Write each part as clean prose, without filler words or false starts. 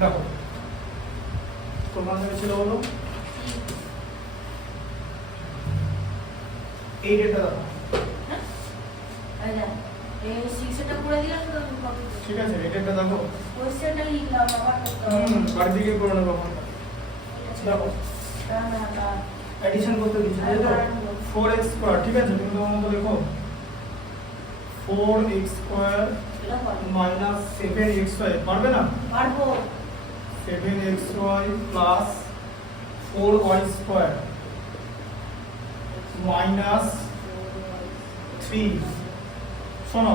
দেখো তোমার ছিল বলো এই ডেটা দেখো। ঠিক আছে এই ডেটা দেখো। বাড়ি দিকে করে নেবো। দেখো এডিশন করতে দিচ্ছি তাই তো 4x স্কয়ার। ঠিক আছে তুমি তোমার মতো লেখো 4x স্কয়ার মাইনাস 7xy পারবে না? পারবো। 7xy plus 4y square minus 3। শোনো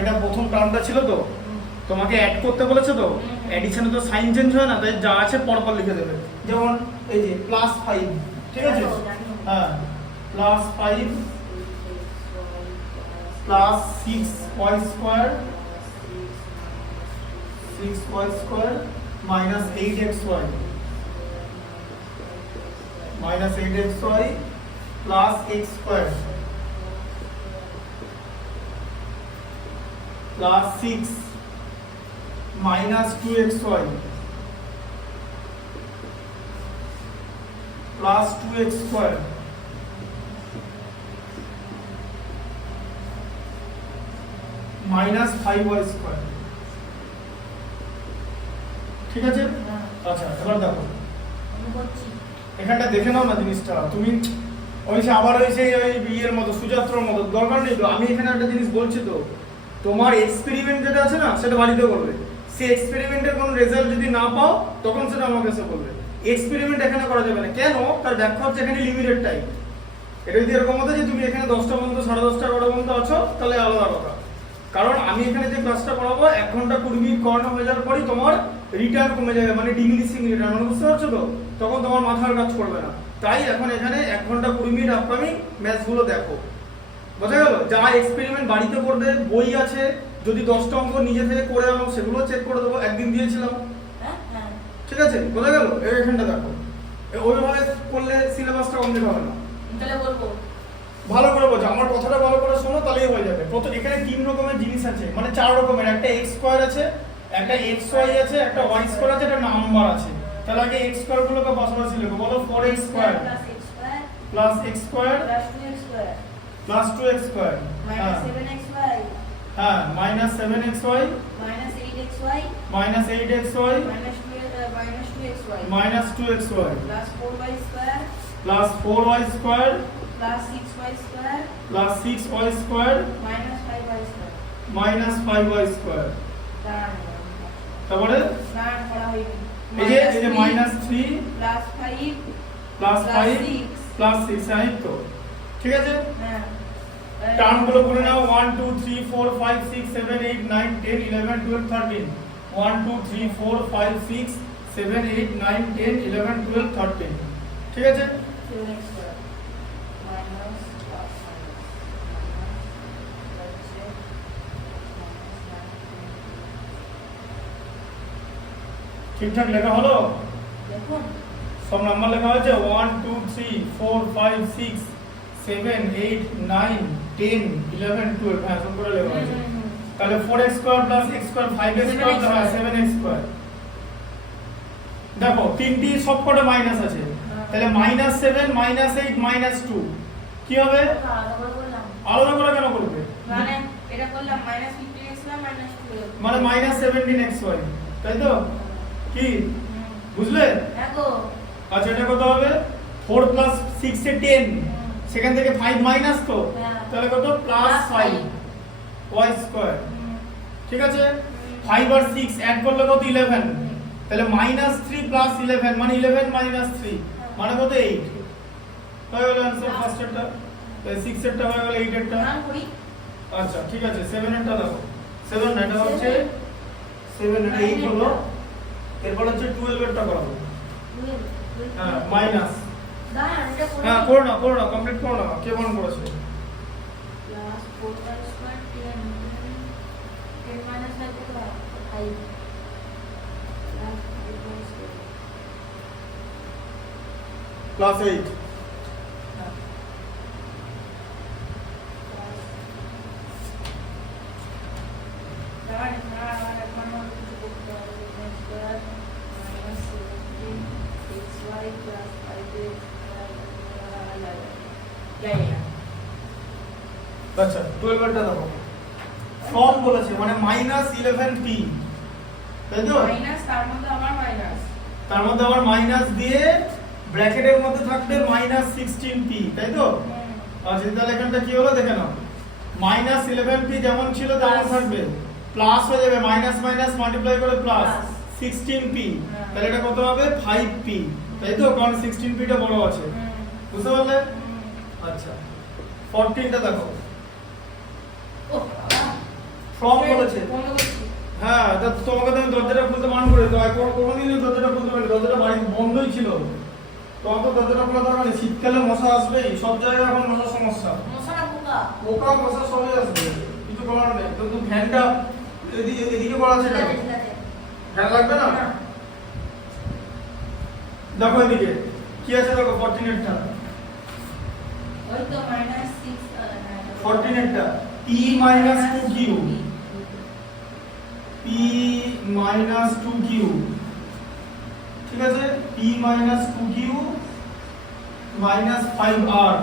এটা প্রথম টার্মটা ছিল তো, তোমাকে অ্যাড করতে বলেছে তো, এডিশনে তো সাইন চেঞ্জ হয় না, তাই যা আছে পরপর লিখে দেবে। যেমন এই যে প্লাস 5, ঠিক আছে? হ্যাঁ plus 5 plus 6y square 6y square minus 8xy minus 8xy plus x square plus 6 minus 2xy plus 2x square minus 5y square. ঠিক আছে? আচ্ছা এবার দেখো এখানটা দেখে নাও না জিনিসটা। তুমি ওই যে আবার ওই সেই ওই বিয়ের মতো সুযাত্রার মতো দরকার নেই তো। আমি এখানে একটা জিনিস বলছি তো, তোমার এক্সপেরিমেন্ট যেটা আছে না সেটা বাড়িতে করবে। সেই এক্সপেরিমেন্টের কোনো রেজাল্ট যদি না পাও তখন সেটা আমার কাছে বলবে। এক্সপেরিমেন্ট এখানে করা যাবে না। কেন? তার ব্যাখ্যা হচ্ছে এখানে লিমিটেড টাইম। এটা যদি এরকম হতো যে তুমি এখানে 10টা পর্যন্ত 10:30 11টা পর্যন্ত আছো তাহলে আলাদা কথা। কারণ আমি এখানে যে ক্লাসটা করাবো 1 ঘন্টা 20 মিনিট করানো হয়ে যাওয়ার পরই তোমার রিটার্ন কমে যাবে, মানে ডিমিনিশিং রিটার্ন। মানে বুঝতে পারছো তো? তখন তোমার মাথার কাজ করবে না। তাই এখন এখানে 1 ঘন্টা 20 মিনিট আপকামিং ম্যাথগুলো দেখো। বোঝা গেল? যা এক্সপেরিমেন্ট বাড়িতে করবে, বই আছে, যদি 10টা অঙ্ক নিজে থেকে করে আনো সেগুলো চেক করে দেবো, একদিন দিয়েছিলাম। ঠিক আছে? বোঝা গেল? এখানটা দেখো ওইভাবে করলে সিলেবাসটা কমপ্লিট হবে না। তাহলে বলবো ভালো করে বোঝো, আমার কথাটা ভালো করে শোনো তাহলেই হয়ে যাবে। প্রথম এখানে 3 রকমের জিনিস আছে, মানে 4 রকমের। একটা x স্কয়ার আছে, একটা xy আছে, একটা y স্কয়ার আছে, একটা নাম্বার আছে। তাহলে আগে x স্কয়ার গুলোকে পাশাপাশি লিখো। বলো 4x square plus x square plus 2x square হ্যাঁ 7xy হ্যাঁ minus 7xy minus 8xy minus 8xy minus 2xy plus 4y square plus 4y square plus 6y square plus 6y square minus 5y square minus 5y square তারপরে দাঁড়ান করা হয়নি এই যে minus 3 plus 5 plus 5 plus 6 side তো ঠিক আছে হ্যাঁ টার্মগুলো করে নাও 1 2 3 4 5 6 7 8 9 10 11 12 13 1 2 3 4 5 6 7 8 9 10 11 12 13 ঠিক আছে 7x square minus ঠিকঠাক লেখা হলো দেখুন সব নাম্বার লেখা হয়েছে 1 2 3 4 5 6 7 8 9 10 11 12 হ্যাঁ সব করে লেখা হয়েছে তাহলে 4x square plus x square 5x square হ্যাঁ 7x স্কয়ার দেখো তিনটি সবকটা মাইনাস আছে তাহলে -7 -8 -2 কি হবে আলাদা করে কেন করবে মানে এটা করলাম -15x না -12 মানে -17xy তাই তো কি বুঝলে দেখো আচ্ছা এটা কত হবে 4 প্লাস 6 এ 10 সেখান থেকে 5 মাইনাস তো তাহলে কত প্লাস 5 y স্কয়ার ঠিক আছে 5 আর 6 অ্যাড করলে কত 11 তাহলে -3 প্লাস 11 মানে 11 মাইনাস 3 মানে কত 8 হয়ে গেল आंसर ফার্স্ট এরটা 6 এরটা হয়ে গেল 8 এরটা আচ্ছা ঠিক আছে 7 এরটা দেখো 7 এটা হচ্ছে 7 এটা 8 হলো এরপর হচ্ছে 12 এরটা করাবো হ্যাঁ মাইনাস হ্যাঁ করো না কমপ্লিট করো না কে বল করেছে প্লাস 4y স্কয়ার 10 মাইনাস 5 কত 5 প্লাস 8 দাঁড়ান আচ্ছা 12 এরটা দেখো ফ্রম বলেছে মানে -11p তাই তো মাইনাস তার মধ্যে আবার মাইনাস। তার মধ্যে আবার মাইনাস দিয়ে ব্র্যাকেটের মধ্যে থাকবে -16p তাই তো আচ্ছা তাহলে এখানটা কি হলো দেখে নাও -11p যেমন ছিল তেমন থাকবে প্লাস হয়ে যাবে মাইনাস মাইনাস মাল্টিপ্লাই করে প্লাস 16p তাহলে এটা কত হবে 5p তাই তো কারণ 16p টা বড় আছে বুঝতে পারলে আচ্ছা 14 টা দেখো ও ফ্রম বলেছে বন্ধ করছি। হ্যাঁ তা তোমাকে তো আমি দরজাটা খুলতে মান করে তো কোনোদিনই দরজাটা খুলতে পারি দরজাটা বাড়ি বন্ধই ছিল তোমার তো দরজাটা খোলা দরকার নেই শীতকালে মশা আসবেই সব জায়গায় এখন মশার সমস্যা মশা না পোকা? পোকা মশা সবই আসবে কিছু করার নেই তো তুমি ফ্যানটা এদিকে করা আছে ঠিক কেন আছে, ঠিক আছে। ফ্যান লাগবে না না। দেখো এদিকে কি আছে দেখো 14 এরটা ওই তো -6 14 এরটা p - 2q p - 2q ঠিক আছে p - 2q -5r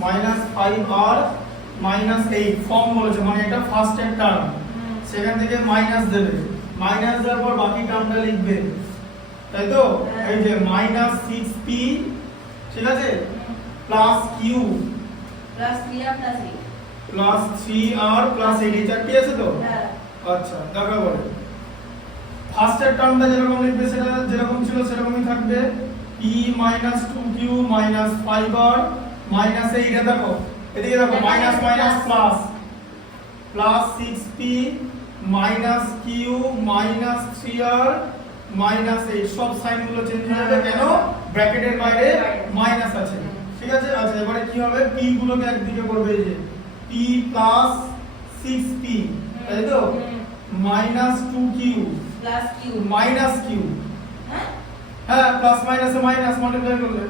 -5r -8 form বলেছে মানে এটা ফার্স্ট এর টার্ম সেখান থেকে মাইনাস দেবে মাইনাস দেওয়ার পর বাকি টার্মটা লিখবে তাই তো এই যে -6p ঠিক আছে প্লাস q প্লাস 3 আর প্লাস 8 প্লাস 3r প্লাস 8 এই চারটি আছে তো হ্যাঁ আচ্ছা দেখা বলে ফার্স্ট এর টার্মটা যেরকম লিখবে সেটা যেরকম ছিল সেরকমই থাকবে p - 2q - 5r - 8 দেখো এদিকে দেখো minus minus plus plus 6p minus q minus 3r minus 8 সব সাইন গুলো চেঞ্জ হয়ে যাবে কেন ব্র্যাকেটের বাইরে মাইনাস আছে ঠিক আছে আচ্ছা এবারে কি হবে p গুলোকে একদিকে করবে এই যে p প্লাস 6p তাই তো minus 2q plus q minus q হ্যাঁ হ্যাঁ প্লাস মাইনাসে মাইনাস মাল্টিপ্লাই করলে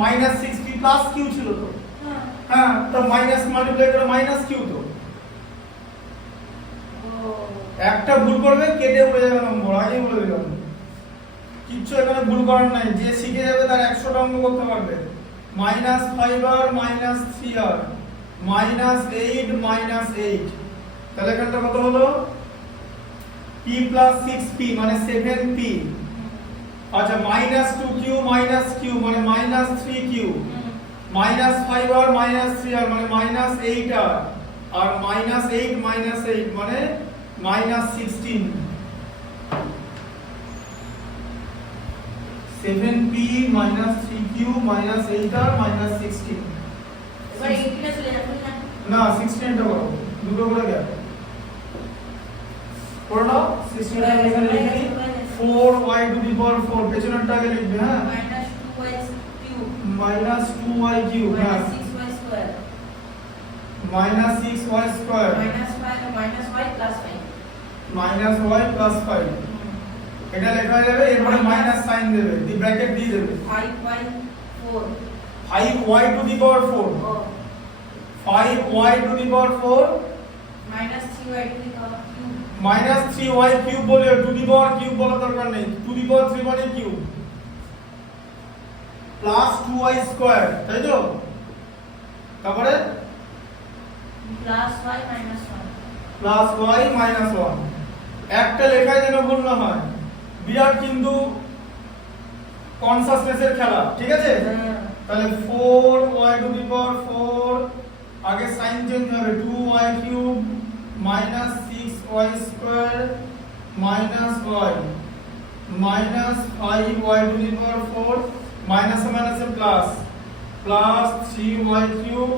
মাইনাস 6p প্লাস q ছিল তো হ্যাঁ হ্যাঁ তো মাইনাস মাল্টিপ্লাই করে মাইনাস q তো ও একটা ভুল করবে কেটে উড়ে যাবে নম্বর আগেই বলে দিলাম কিচ্ছু এখানে ভুল করার নাই যে শিখে যাবে তার 100টা অঙ্ক করতে পারবে -5r -3r -8 তাহলে এখানটা কত হলো p 6p মানে 7p আচ্ছা -2q q মানে -3q -5r -3r মানে -8r আর -8 মানে -16 7p -3q -8r -16 এবার 18 চলে যাবে না না 16 টা করো দুটো করে গেল পড়ো না 16 টা এখানে লিখে দিই 4y টু দি পাওয়ার 4 পেছনেরটা আগে লিখবে হ্যাঁ -2y কিউব -2y কিউব হ্যাঁ -6y square -6y square -y plus 5 -y + 5 এটা লেখা যাবে এরপরে মাইনাস সাইন দেবে দি ব্র্যাকেট দিয়ে দেবে 5/4 5y টু দি পাওয়ার 4 ও 5y to the power 4 -3y to the power cube -3y cube বলে টু দি পাওয়ার কিউব বলা দরকার নেই টু দি পাওয়ার 3 মানে কিউব প্লাস 2y স্কয়ার তাই তো তারপরে plus y minus 1 plus y minus 1 একটা লেখায় যেন ভুল না হয় বিরাট কিন্তু কনসাসনেসের খেলা ঠিক আছে তাহলে 4y টু দি পাওয়ার 4 আগে সাইন চেঞ্জ হবে 2y cube minus 6y square minus y minus 5y to the power 4 minus minus plus plus 3y cube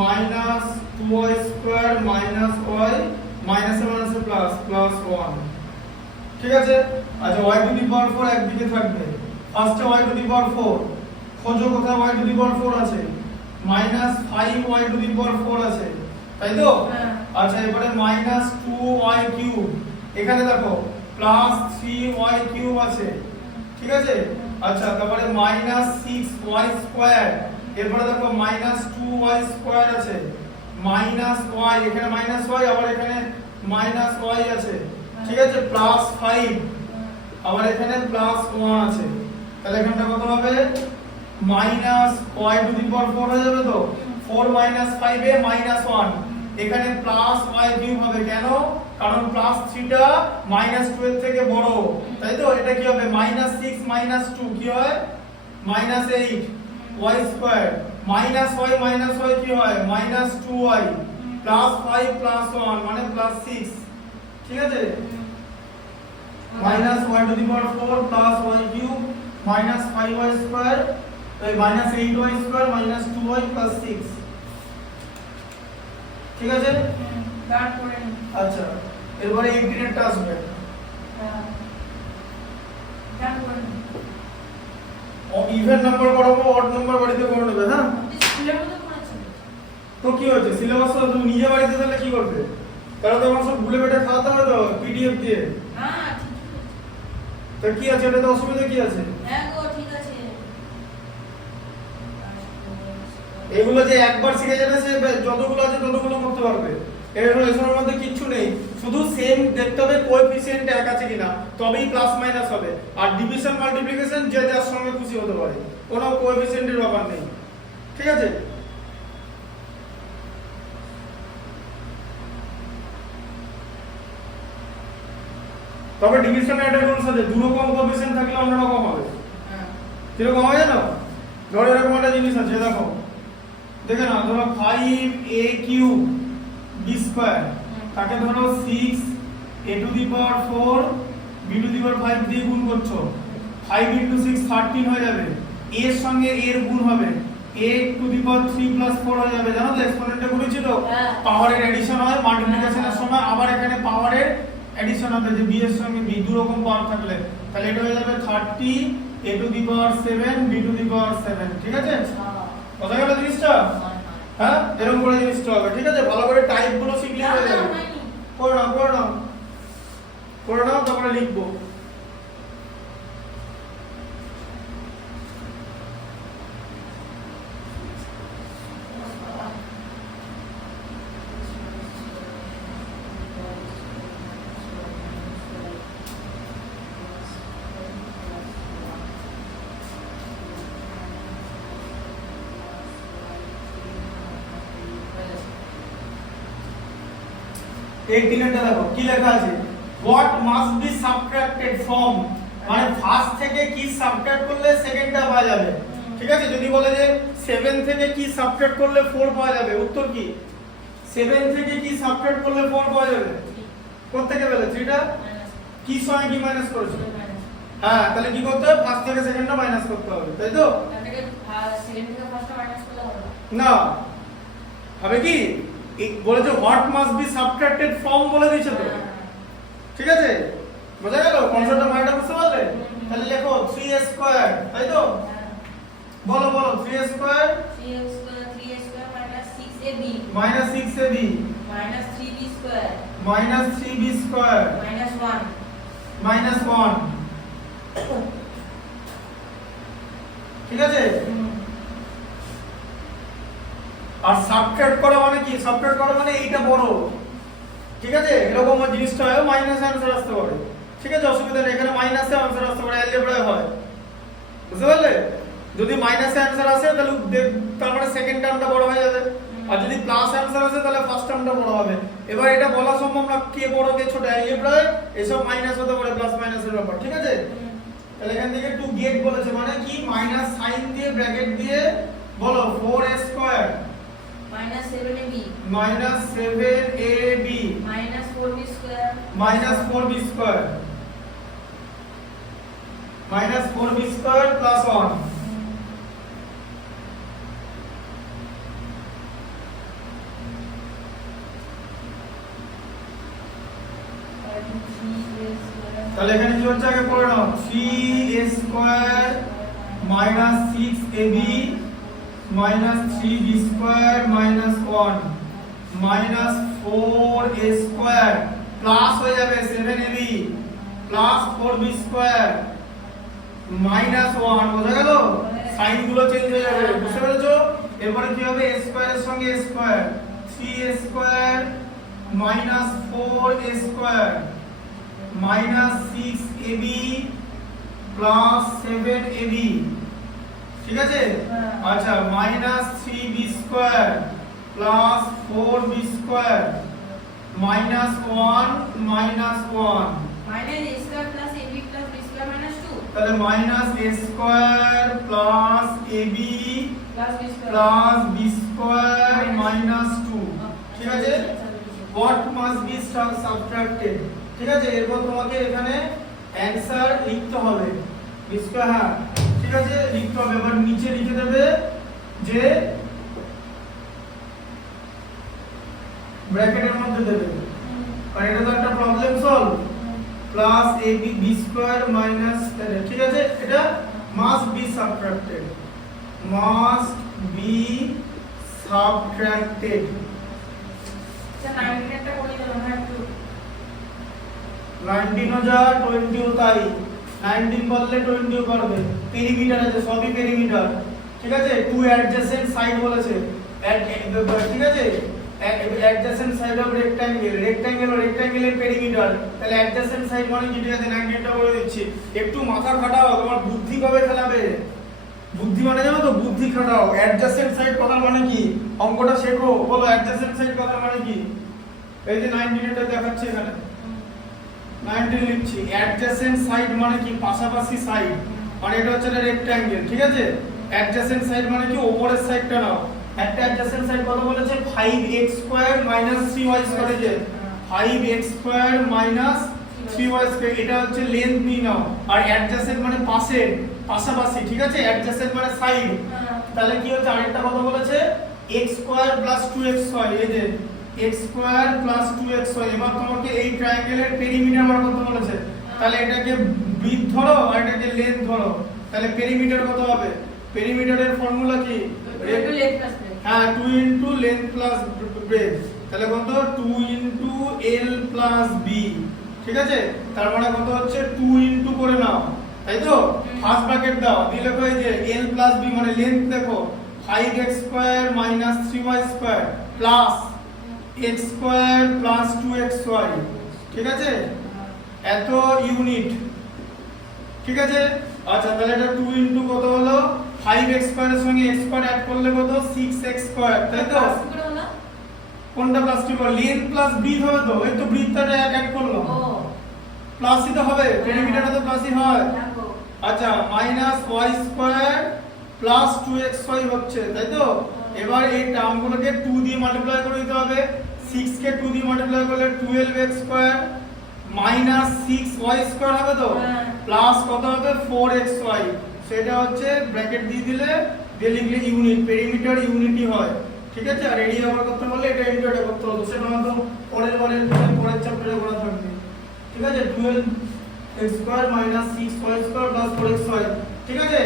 minus 2y square minus y minus minus plus plus 1 ঠিক আছে আচ্ছা y to the power 4 একদিকে থাকবে ফার্স্টে y to the power 4 খোঁজো কোথায় y to the power 4 আছে minus 5y to the power 4 আছে তাই তো আচ্ছা এবারে মাইনাস 2y কিউব এখানে দেখো প্লাস 3y কিউব আছে ঠিক আছে আচ্ছা তারপরে মাইনাস 6y স্কয়ার এরপরে দেখো মাইনাস 2y স্কয়ার আছে মাইনাস y এখানে মাইনাস y আবার এখানে মাইনাস y আছে ঠিক আছে প্লাস 5 আবার এখানে প্লাস 1 আছে তাহলে এখানটা কত হবে minus y to the power 4 হয়ে যাবে তো 4 মাইনাস 5 এ মাইনাস 1 এখানে প্লাস y কিউব হবে কেন কারণ প্লাস 3 টা মাইনাস 2 এর থেকে বড় তাই তো এটা কি হবে মাইনাস 6 মাইনাস 2 কি হয় minus 8 y square minus y কি হয় মাইনাস 2y প্লাস 5 প্লাস 1 মানে প্লাস 6 ঠিক আছে minus y to the power 4 plus y cube minus 5y square এই minus 8y square minus 2y plus 6 ঠিক আছে গান করে নি আচ্ছা এরপরে 18 এর টা আসবে গান করে নি ইভেন নাম্বার করাবো অড নাম্বার বাড়িতে করে নেবে হ্যাঁ স্কুলের মধ্যে পড়েছিল তো কি হয়েছে সিলেবাস তো তুমি নিজে বাড়িতে তাহলে কি করবে তাহলে তো আমার সব ভুলে বেটে খাওয়াতে হবে তো পিডিএফ দিয়ে হ্যাঁ ঠিক তো কি আছে এটা তো অসুবিধা কি আছে হ্যাঁ গো ঠিক আছে এগুলো যে একবার শিখে যাবে সে যতগুলো আছে ততগুলো করতে পারবে এর মধ্যে কিচ্ছু নেই শুধু সেম দেখতে হবে কোএফিসিয়েন্ট এক আছে কিনা তবেই প্লাস মাইনাস হবে আর ডিভিশন মাল্টিপ্লিকেশন যে যার সঙ্গে খুশি হতে পারে কোনো কোএফিসিয়েন্টের ব্যাপার নেই ঠিক আছে তবে ডিভিশনে একটা রুলস আছে দু রকম কোএফিসিয়েন্ট থাকলে অন্য রকম হবে হ্যাঁ কিরকম হয় জানো ধরো এরকম একটা জিনিস আছে দেখো দেখে না ধরো 5a কিউব b স্কয়ার তাকে ধরো 6 a to the power 4 b to the power 5 দিয়ে গুণ করছো 5 into 6 13 হয়ে যাবে a এর সঙ্গে a এর গুণ হবে a to the power 3 plus 4 হয়ে যাবে জানো তো এক্সপোনেন্টে করেছি তো পাওয়ারের এডিশন হয় মাল্টিপ্লিকেশনের সময় আবার এখানে পাওয়ারের এডিশন হবে যে b এর সঙ্গে b দু রকম পাওয়ার থাকলে তাহলে এটা হয়ে যাবে 30 a to the power 7 b to the power 7 ঠিক আছে বোঝা গেল জিনিসটা হ্যাঁ এরকম করে জিনিসটা হবে ঠিক আছে ভালো করে টাইপ গুলো শিখলে হয়ে যাবে করে নাও তারপরে লিখবো এই তিনটা দেখো কি লেখা আছে what must be subtracted from মানে ফার্স্ট থেকে কি সাবট্রাক্ট করলে সেকেন্ডটা পাওয়া যাবে ঠিক আছে যদি বলে যে 7 থেকে কি সাবট্রাক্ট করলে 4 পাওয়া যাবে উত্তর কি 7 থেকে কি সাবট্রাক্ট করলে 4 পাওয়া যাবে কোথা থেকে পেলে 3টা কি সঙ্গে কি মাইনাস করেছো হ্যাঁ তাহলে কি করতে হবে ফার্স্ট থেকে সেকেন্ডটা মাইনাস করতে হবে তাই তো তাহলে সেকেন্ড থেকে ফার্স্টটা মাইনাস করলে হবে না হবে কি বলেছে what must be subtracted from বলে দিয়েছে তো ঠিক আছে বোঝা গেল কনসেপ্টটা মাইন্ডে বুঝতে পারলে তাহলে লেখো 3a স্কয়ার তাই তো বলো বলো 3a square 3a square 6ab 6ab 3b square 3b square 1 1 ঠিক আছে আর সাবট্রাক্ট করা মানে কি সাবট্রাক্ট করা মানে এইটা বড় ঠিক আছে এরকম জিনিসটা হয় মাইনাস आंसर আসতে পারে ঠিক আছে অসুবিধা নেই এখানে মাইনাসে आंसर আসতে পারে অ্যালজেব্রায় হয় বুঝতে পারলে যদি মাইনাসে आंसर আসে তাহলে তার মানে সেকেন্ড টার্মটা বড় হয়ে যাবে আর যদি প্লাস आंसर আসে তাহলে ফার্স্ট টার্মটা বড় হবে এবার এটা বলা সম্ভব না কে বড় কে ছোট অ্যালজেব্রায় এসব মাইনাস হতে পারে প্লাস মাইনাসের ব্যাপার ঠিক আছে তাহলে এখান থেকে টু গেট বলেছে মানে কি মাইনাস সাইন দিয়ে ব্র্যাকেট দিয়ে বলো 4a square -7ab -7ab -4b square -4b square -4b square plus 1 তাহলে এখানে কি হচ্ছে আগে পড়ে নাও 3a square -6ab -3b square -1 -4a square plus হয়ে যাবে 7ab প্লাস 4b স্কয়ার -1 বোঝা গেল সাইন গুলো চেঞ্জ হয়ে যাবে বুঝতে পেরেছো এরপরে কি হবে a স্কয়ার এর সঙ্গে a square 3a square -4a square -6ab plus 7ab ঠিক আছে হ্যাঁ। আচ্ছা minus 3b square plus 4b square minus 1 minus 1 minus a square plus ab plus b square minus 2 তাহলে minus a square plus ab plus b square plus b square minus 2 ঠিক আছে what must be subtracted ঠিক আছে এরপর তোমাকে এখানে answer লিখতে হবে b স্কয়ার হ্যাঁ ঠিক আছে লিখতে হবে এবার নিচে লিখে দেবে যে ব্র্যাকেটের মধ্যে দেবে আর এটা তো একটা problem solve plus ab b square minus ঠিক আছে এটা must be subtracted আচ্ছা 19 একটা করে দিলাম হ্যাঁ একটু 19 ও যা 20 ও তাই 19 বললে 20 ও পারবে পেরিমিটার আছে সবই পেরিমিটার ঠিক আছে টু অ্যাডজেসেন্ট সাইড বলেছে ঠিক আছে অ্যাডজেসেন্ট সাইড অফ রেক্ট্যাঙ্গেলের পেরিমিটার তাহলে অ্যাডজেসেন্ট সাইড মানে কি ঠিক আছে 19 টা বলে দিচ্ছি একটু মাথা খাটাও তোমার বুদ্ধি কবে খেলাবে বুদ্ধি মানে জানো তো বুদ্ধি খাটাও অ্যাডজেসেন্ট সাইড কথা মানে কি অঙ্কটা শেখো বলো অ্যাডজেসেন্ট সাইড কথা মানে কি এই যে 19 এটা দেখাচ্ছে এখানে 19 লিখছি অ্যাডজেসেন্ট সাইড মানে কি পাশাপাশি সাইড মানে এটা হচ্ছে একটা রেক্ট্যাঙ্গেল ঠিক আছে অ্যাডজেসেন্ট সাইড মানে কি উপরের সাইডটা নাও একটা অ্যাডজেসেন্ট সাইড কত বলেছে 5x স্কয়ার 3y স্কয়ার যে 5x স্কয়ার 3y স্কয়ার এটা হচ্ছে লেন্থ বি নাও আর অ্যাডজেসেন্ট মানে পাশের পাশাপাশি ঠিক আছে অ্যাডজেসেন্ট মানে সাইড তাহলে কি হচ্ছে আরেকটা কথা বলেছে x স্কয়ার 2xy এই যে x স্কয়ার 2xy এবার তোমাকে এই ট্রায়াঙ্গেলের পেরিমিটার বার করতে বলেছে তাহলে এটাকে ব্রিথ ধরো আর এটাকে লেন্থ ধরো তাহলে পেরিমিটার কত হবে পেরিমিটারের ফর্মুলা কি হ্যাঁ 2 ইনটু লেন্থ প্লাস ব্রেথ তাহলে কত 2 ইনটু l প্লাস b ঠিক আছে তার মানে কত হচ্ছে 2 ইনটু করে নাও তাই তো ফার্স্ট ব্র্যাকেট দাও দিয়ে লেখো এই যে l প্লাস b মানে লেন্থ দেখো 5x square 3y square plus x square plus 2xy ঠিক আছে এত ইউনিট ঠিক আছে আচ্ছা তাহলে এটা 2 ইনটু কত হলো 5x স্কয়ারের সঙ্গে x স্কয়ার অ্যাড করলে কত 6x স্কয়ার তাই তো কোনটা প্লাস কি বল লেন্থ প্লাস ব্রিথ হবে তো এই তো ব্রিথটা অ্যাড করলো প্লাসই তো হবে পেরিমিটারটা তো প্লাসই হয় আচ্ছা minus y square plus 2xy হচ্ছে তাই তো এবার এই টার্মগুলোকে 2 দিয়ে মাল্টিপ্লাই করে দিতে হবে 6 কে 2 দিয়ে মাল্টিপ্লাই করলে 12x square minus 6y square হবে তো প্লাস কত হবে 4xy সেটা হচ্ছে ব্র্যাকেট দিয়ে দিলে দিয়ে লিখলে ইউনিট পেরিমিটার ইউনিটই হয় ঠিক আছে আর এরিয়া ব্যবহার করতে বললে এটা ইনটু এটা করতে হলো সেটা তো পরের চ্যাপ্টারে করা থাকবে ঠিক আছে 12x square minus 6y square plus 4xy ঠিক আছে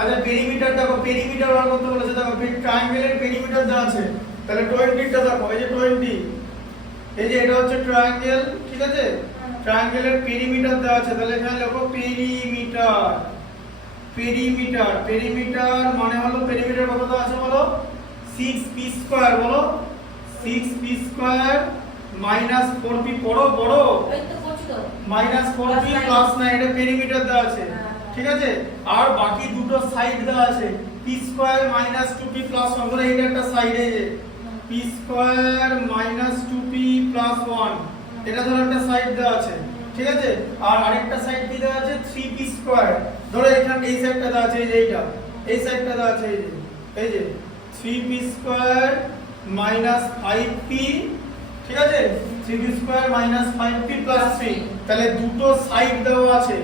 আচ্ছা পেরিমিটার দেখো পেরিমিটার ব্যবহার করতে বলেছে দেখো ট্রায়াঙ্গেলের পেরিমিটার যা আছে তাহলে 20 টা দেখো এই যে 20 এই যে এটা হচ্ছে ট্রায়াঙ্গেল ঠিক আছে ট্রায়াঙ্গেলের পেরিমিটার দেওয়া আছে তাহলে এখানে লেখো পেরিমিটার মানে হলো পেরিমিটার কত দেওয়া আছে বলো 6p স্কয়ার বলো 6p স্কয়ার মাইনাস 4p পড়ো এই তো করছি তো মাইনাস 4p প্লাস 9 এটা পেরিমিটার দেওয়া আছে ঠিক আছে আর বাকি দুটো সাইড দেওয়া আছে p square minus 2p plus 1 ধরো এটা একটা সাইড এই যে p square minus 2p plus 1 এটা ধরো একটা সাইড দেওয়া আছে ঠিক আছে আর আরেকটা সাইড কি দেওয়া আছে 3p স্কয়ার ধরো এখানে এই সাইডটা দেওয়া আছে এই যে এইটা এই সাইডটা দেওয়া আছে এই যে 3p স্কয়ার মাইনাস 5p ঠিক আছে 3p square minus 5p plus 3 তাহলে দুটো সাইড দেওয়া আছে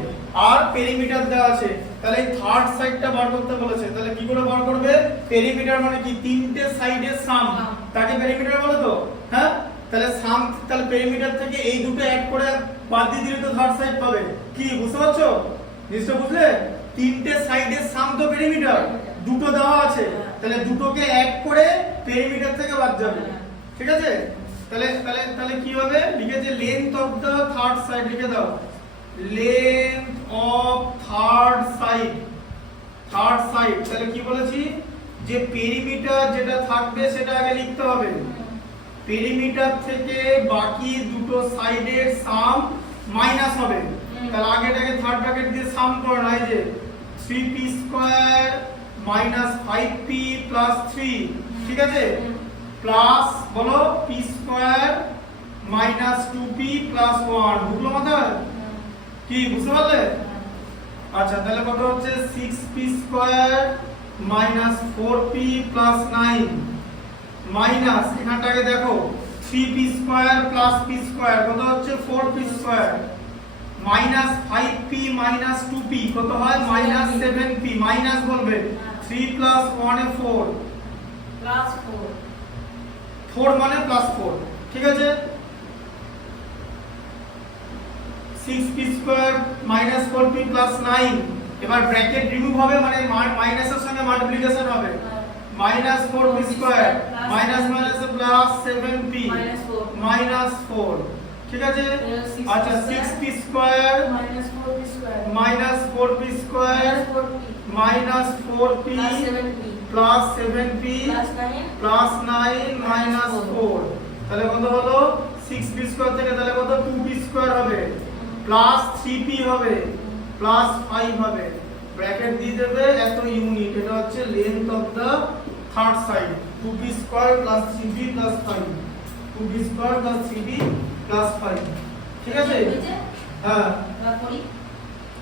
আর পেরিমিটার দেওয়া আছে তাহলে এই থার্ড সাইডটা বার করতে বলেছে তাহলে কি করে বার করবে পেরিমিটার মানে কি তিনটে সাইডের সাম তাকে পেরিমিটার বলে তো হ্যাঁ তাহলে সাম তাহলে পেরিমিটার থেকে এই দুটো অ্যাড করে বাদ দিয়ে দিলে তো থার্ড সাইড পাবে কি বুঝতে পারছো নিশ্চয় বুঝলে তিনটে সাইডের সাম তো পেরিমিটার দুটো দেওয়া আছে তাহলে দুটোকে অ্যাড করে পেরিমিটার থেকে বাদ যাবে ঠিক আছে তাহলে কি হবে লিখেছে length of the third side লিখে দাও লেন্থ অফ থার্ড সাইড তাহলে কি বলেছি যে পেরিমিটার যেটা থাকবে সেটা আগে লিখতে হবে পেরিমিটার থেকে বাকি দুটো সাইডের সাম মাইনাস হবে তাহলে আগে এটাকে থার্ড ব্র্যাকেট দিয়ে সাম করো না এই যে 3p square minus 5p plus 3 ঠিক আছে প্লাস বলো p square minus 2p plus 1 ঢুকলো মাথায় কি বুঝতে পারলে আচ্ছা তাহলে কত হচ্ছে 6p square minus 4p plus 9 minus এখানটাকে দেখো 3p square plus p square কত হচ্ছে 4p square minus 5p minus 2p কত হয় মাইনাস 7p মাইনাস বলবে 3 প্লাস 1 এ 4 প্লাস 4 4 মানে প্লাস 4 ঠিক আছে 6p square minus 4p plus 9 এবার ব্র্যাকেট রিমুভ হবে মানে মাইনাসের সঙ্গে মাল্টিপ্লিকেশন হবে minus 4p square minus minus plus 7p minus 4 ঠিক আছে আচ্ছা 6p square minus 4p square minus 4p square minus 4p plus 7p plus 9 minus 4 তাহলে কত হলো 6p স্কয়ার থেকে তাহলে কত 2p স্কয়ার হবে প্লাস 3p হবে প্লাস 5 হবে ব্র্যাকেট দিয়ে দেবে এত ইউনিট এটা হচ্ছে length of the third side 2p square plus 3p plus 5 2p square plus 3p plus 5 ঠিক আছে হ্যাঁ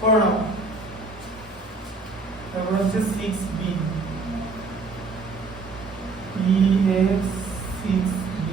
করো না তারপর হচ্ছে 6b px 6b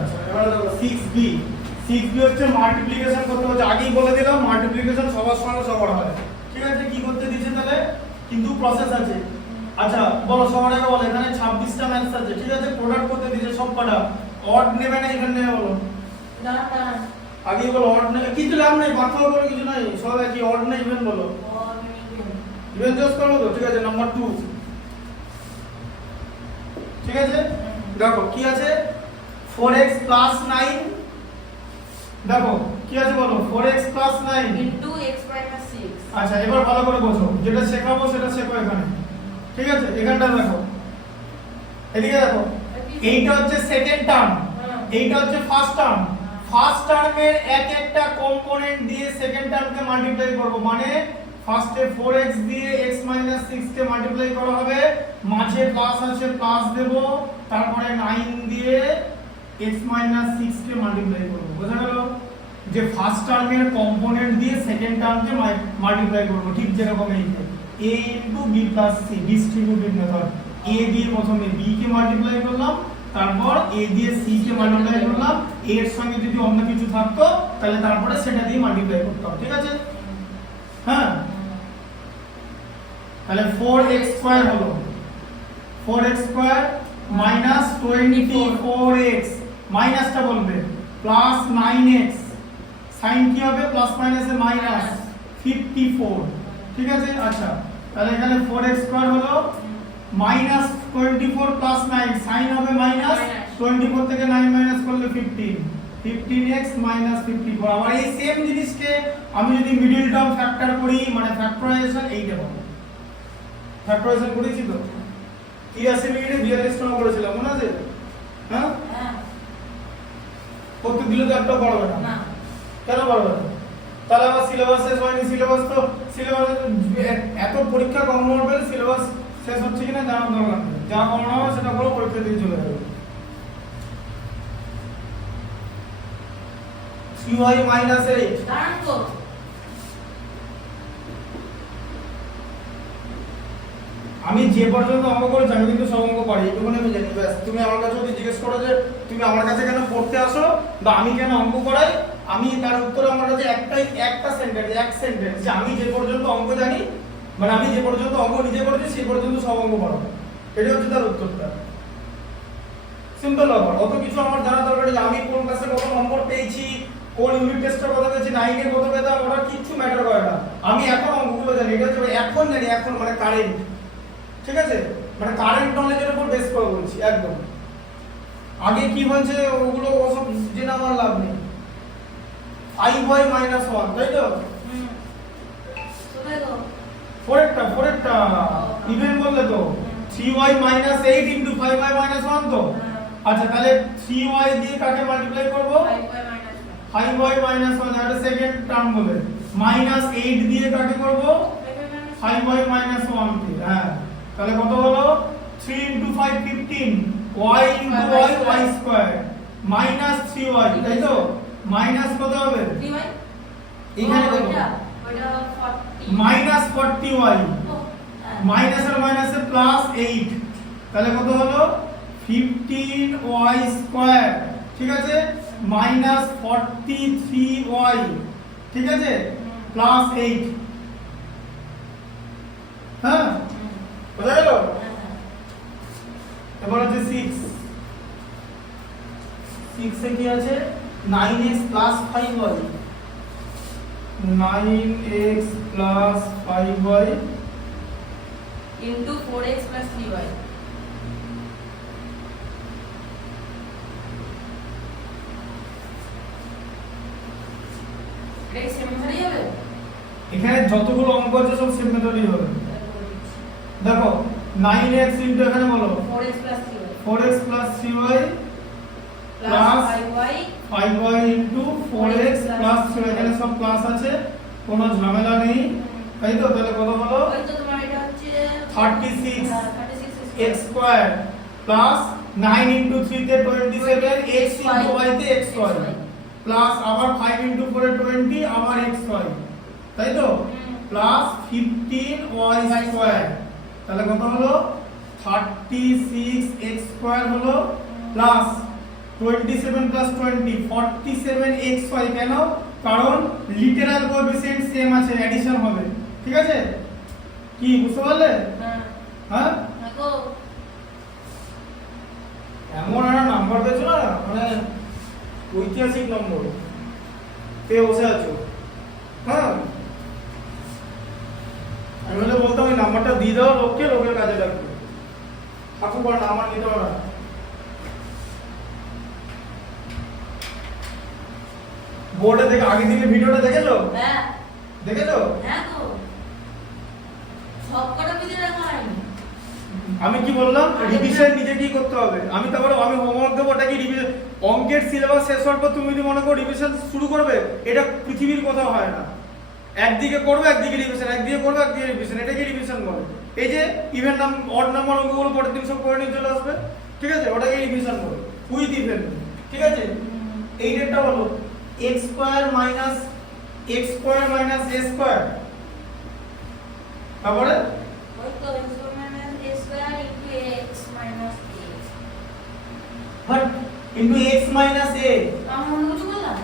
আচ্ছা এবার দেখো 6b 6b হচ্ছে মাল্টিপ্লিকেশন করতে হচ্ছে আগেই বলে দিলাম মাল্টিপ্লিকেশন সবার সঙ্গে সবার হয় ঠিক আছে কি করতে দিয়েছে তাহলে কিন্তু প্রসেস আছে আচ্ছা বলো সবার আগে বলো এখানে 26টা ম্যাথস আছে ঠিক আছে প্রোডাক্ট করতে দিয়েছে সব কটা অড নেবে না ইভেন নেবে বলো আগেই বলো অড নেবে কিছু লাভ নেই পার্থক্য করে কিছু নাই সব একই অড না ইভেন বলো ইভেন জাস্ট করো তো ঠিক আছে নাম্বার 2 ঠিক আছে দেখো কি আছে 4x 9 দেখো কি আছে বলো 4x 9 into x minus 6 আচ্ছা এবার ভালো করে বোঝো যেটা শেখাবো সেটা শেখো এখানে ঠিক আছে এখানটা দেখো এদিকে দেখো এইটা হচ্ছে সেকেন্ড টার্ম এইটা হচ্ছে ফার্স্ট টার্ম ফার্স্ট টার্মের এক একটা কম্পোনেন্ট দিয়ে সেকেন্ড টার্মকে মাল্টিপ্লাই করব মানে ফার্স্টে 4x দিয়ে x 6 কে মাল্টিপ্লাই করা হবে, মাঝে প্লাস আছে প্লাস দেব, তারপরে 9 দিয়ে x 6 কে মাল্টিপ্লাই করব। বোঝা গেল? যে ফার্স্ট টার্মের কম্পোনেন্ট দিয়ে সেকেন্ড টার্মকে মাল্টিপ্লাই করব, ঠিক যেরকম এই a b + c distributive method. a দিয়ে প্রথমে b কে মাল্টিপ্লাই করলাম, তারপর a দিয়ে c কে মাল্টিপ্লাই করলাম, a এর সঙ্গে যদি অন্য কিছু থাকতো তাহলে তারপরে সেটা দিয়ে মাল্টিপ্লাই করতাম, ঠিক আছে? হ্যাঁ, তাহলে 4x² হলো 4x² মাইনাস 24x, মাইনাসটা বলবে প্লাস 9x, সাইন কি হবে প্লাস মাইনাসে মাইনাস 54, ঠিক আছে? আচ্ছা, তাহলে এখানে 4x² হলো মাইনাস 24 প্লাস 9, সাইন হবে মাইনাস 24 থেকে 9 মাইনাস করলে 15x মাইনাস 54। আবার এই সেম জিনিসকে আমি যদি মিডল টার্ম ফ্যাক্টর করি, মানে ফ্যাক্টরাইজেশন, এইটা পাবো। ফ্যাক্টরাইজেশন করেছি তো 83 মিনিটে বিয়ারিশ টার্ম করেছিলাম, মনে আছে? হ্যাঁ, করতে দিলে তো একটা পড়বে না, কেন পড়বে না? তাহলে আবার সিলেবাস শেষ হয়নি, সিলেবাস এত পরীক্ষা কম হবে, সিলেবাস শেষ হচ্ছে কিনা জানার দরকার নেই, যা পড়ানো হবে সেটা পুরো পরীক্ষা দিয়ে চলে যাবে। 3y - 8 দাঁড়ান তো, আমি যে পর্যন্ত অঙ্ক করেছি আমি কিন্তু সব অঙ্ক পারি, এইটুকুনি আমি জানি। ব্যাস, তুমি আমার কাছে যদি জিজ্ঞেস করো যে তুমি আমার কাছে কেন পড়তে আসো বা আমি কেন অঙ্ক করাই, আমি তার উত্তর আমার কাছে একটা সেন্টেন্স যে আমি যে পর্যন্ত অঙ্ক জানি, মানে আমি যে পর্যন্ত অঙ্ক নিজে করেছি সেই পর্যন্ত সব অঙ্ক পারবো, এটা হচ্ছে তার উত্তরটা। সিম্পল ব্যাপার, অত কিছু আমার জানা দরকার নেই যে আমি কোন ক্লাসে কত নম্বর পেয়েছি, কোন ইউনিট টেস্টে কত পেয়েছি, 9 এ কত পেতাম, ওটা কিচ্ছু ম্যাটার করে না। আমি এখন অঙ্কগুলো জানি, এটা হচ্ছে এখন জানি, এখন মানে কারেন্ট, ঠিক আছে? মানে কারেন্ট নলেজের উপর বেস করে বলছি একদম। আগে কি হয়েছে ওগুলো ওসব জেনে আমার লাভ নেই। 5y - 1, তাই তো? কোথায় গো? 4টা ইভেন বললে তো 3y - 8 * 5y - 1 তো। আচ্ছা, তাহলে 3y দিয়ে কাকে মাল্টিপ্লাই করব? 5y - 1, এটা সেকেন্ড টার্ম বলে। -8 দিয়ে কাকে করব? 5y - 1 কে। হ্যাঁ, তাহলে কত হলো? 3 * 5 15, y * y y² -3y, তাই তো? মাইনাস কত হবে? 3y এখানে কত? ওইটা 40 -40y, মাইনাসের মাইনাসে প্লাস 8, তাহলে কত হলো? 15y², ঠিক আছে? -43y, ঠিক আছে? প্লাস 8, হ্যাঁ, বোঝা গেল? এবার হচ্ছে 6 এ কি আছে? 9x + 5y, 9x + 5y into 4x plus 3y. এটা সেম মেথডই হবে? এখানে যতগুলো অঙ্ক আছে সব সেম মেথডই হবে। দেখো 9x ইনটু এখানে বলো 4x plus 3y 4x + 3y plus 5y 5y into 4x + 3y, এখানে সব প্লাস আছে, কোনো ঝামেলা নেই, তাই তো? তাহলে কত হলো? ওই তো তোমার এটা হচ্ছে 36 36 x² প্লাস 9 ইনটু 3 তে 27, x ইনটু y তে xy প্লাস আবার 5 ইনটু 4 এ 20, আবার xy, তাই তো? প্লাস 15y², তাহলে কত হলো? 36x² হলো প্লাস 27 + 20 47xy। কেন? কারণ লিটারাল কোএফিসিয়েন্ট সেম আছে, অ্যাডিশন হবে, ঠিক আছে? কি বুঝতে পারলে? হ্যাঁ, দেখো এমন একটা নাম্বার পেয়েছো না, মানে ঐতিহাসিক নম্বর পেয়ে বসে আছো। হ্যাঁ, আমি বলে বলতাম ওই নাম্বারটা দিয়ে দাও লোককে, লোকের কাজে লাগবে। ঠাকুর পর নাম্বার নিতে পারো না। বোর্ডে দেখে আগের দিনের ভিডিওটা দেখেছো? হ্যাঁ দেখেছো? হ্যাঁ তো সবকটা বিধি রাখা হয়নি। আমি কি বললাম? রিভিশন নিজে কি করতে হবে। আমি তারপরে আমি হোমওয়ার্ক দেবো, ওটা কি রিভিশন? অঙ্কের সিলেবাস শেষ হওয়ার পর তুমি যদি মনে করো রিভিশন শুরু করবে, এটা পৃথিবীর কোথাও হয় না। একদিকে করবে একদিকে রিভিশন, একদিকে করবে একদিকে রিভিশন, এটাকে রিভিশন বলে। এই যে ইভেন নাম অড নাম্বার অঙ্কগুলো পরের দিন সব করে নিয়ে চলে আসবে, ঠিক আছে, ওটাকে রিভিশন বলে উইথ ইভেন, ঠিক আছে। এই ডেটটা হলো x square minus a square, তারপরে ওই তো x minus a square into x minus a but into x minus a। আমি মনে কিছু বললাম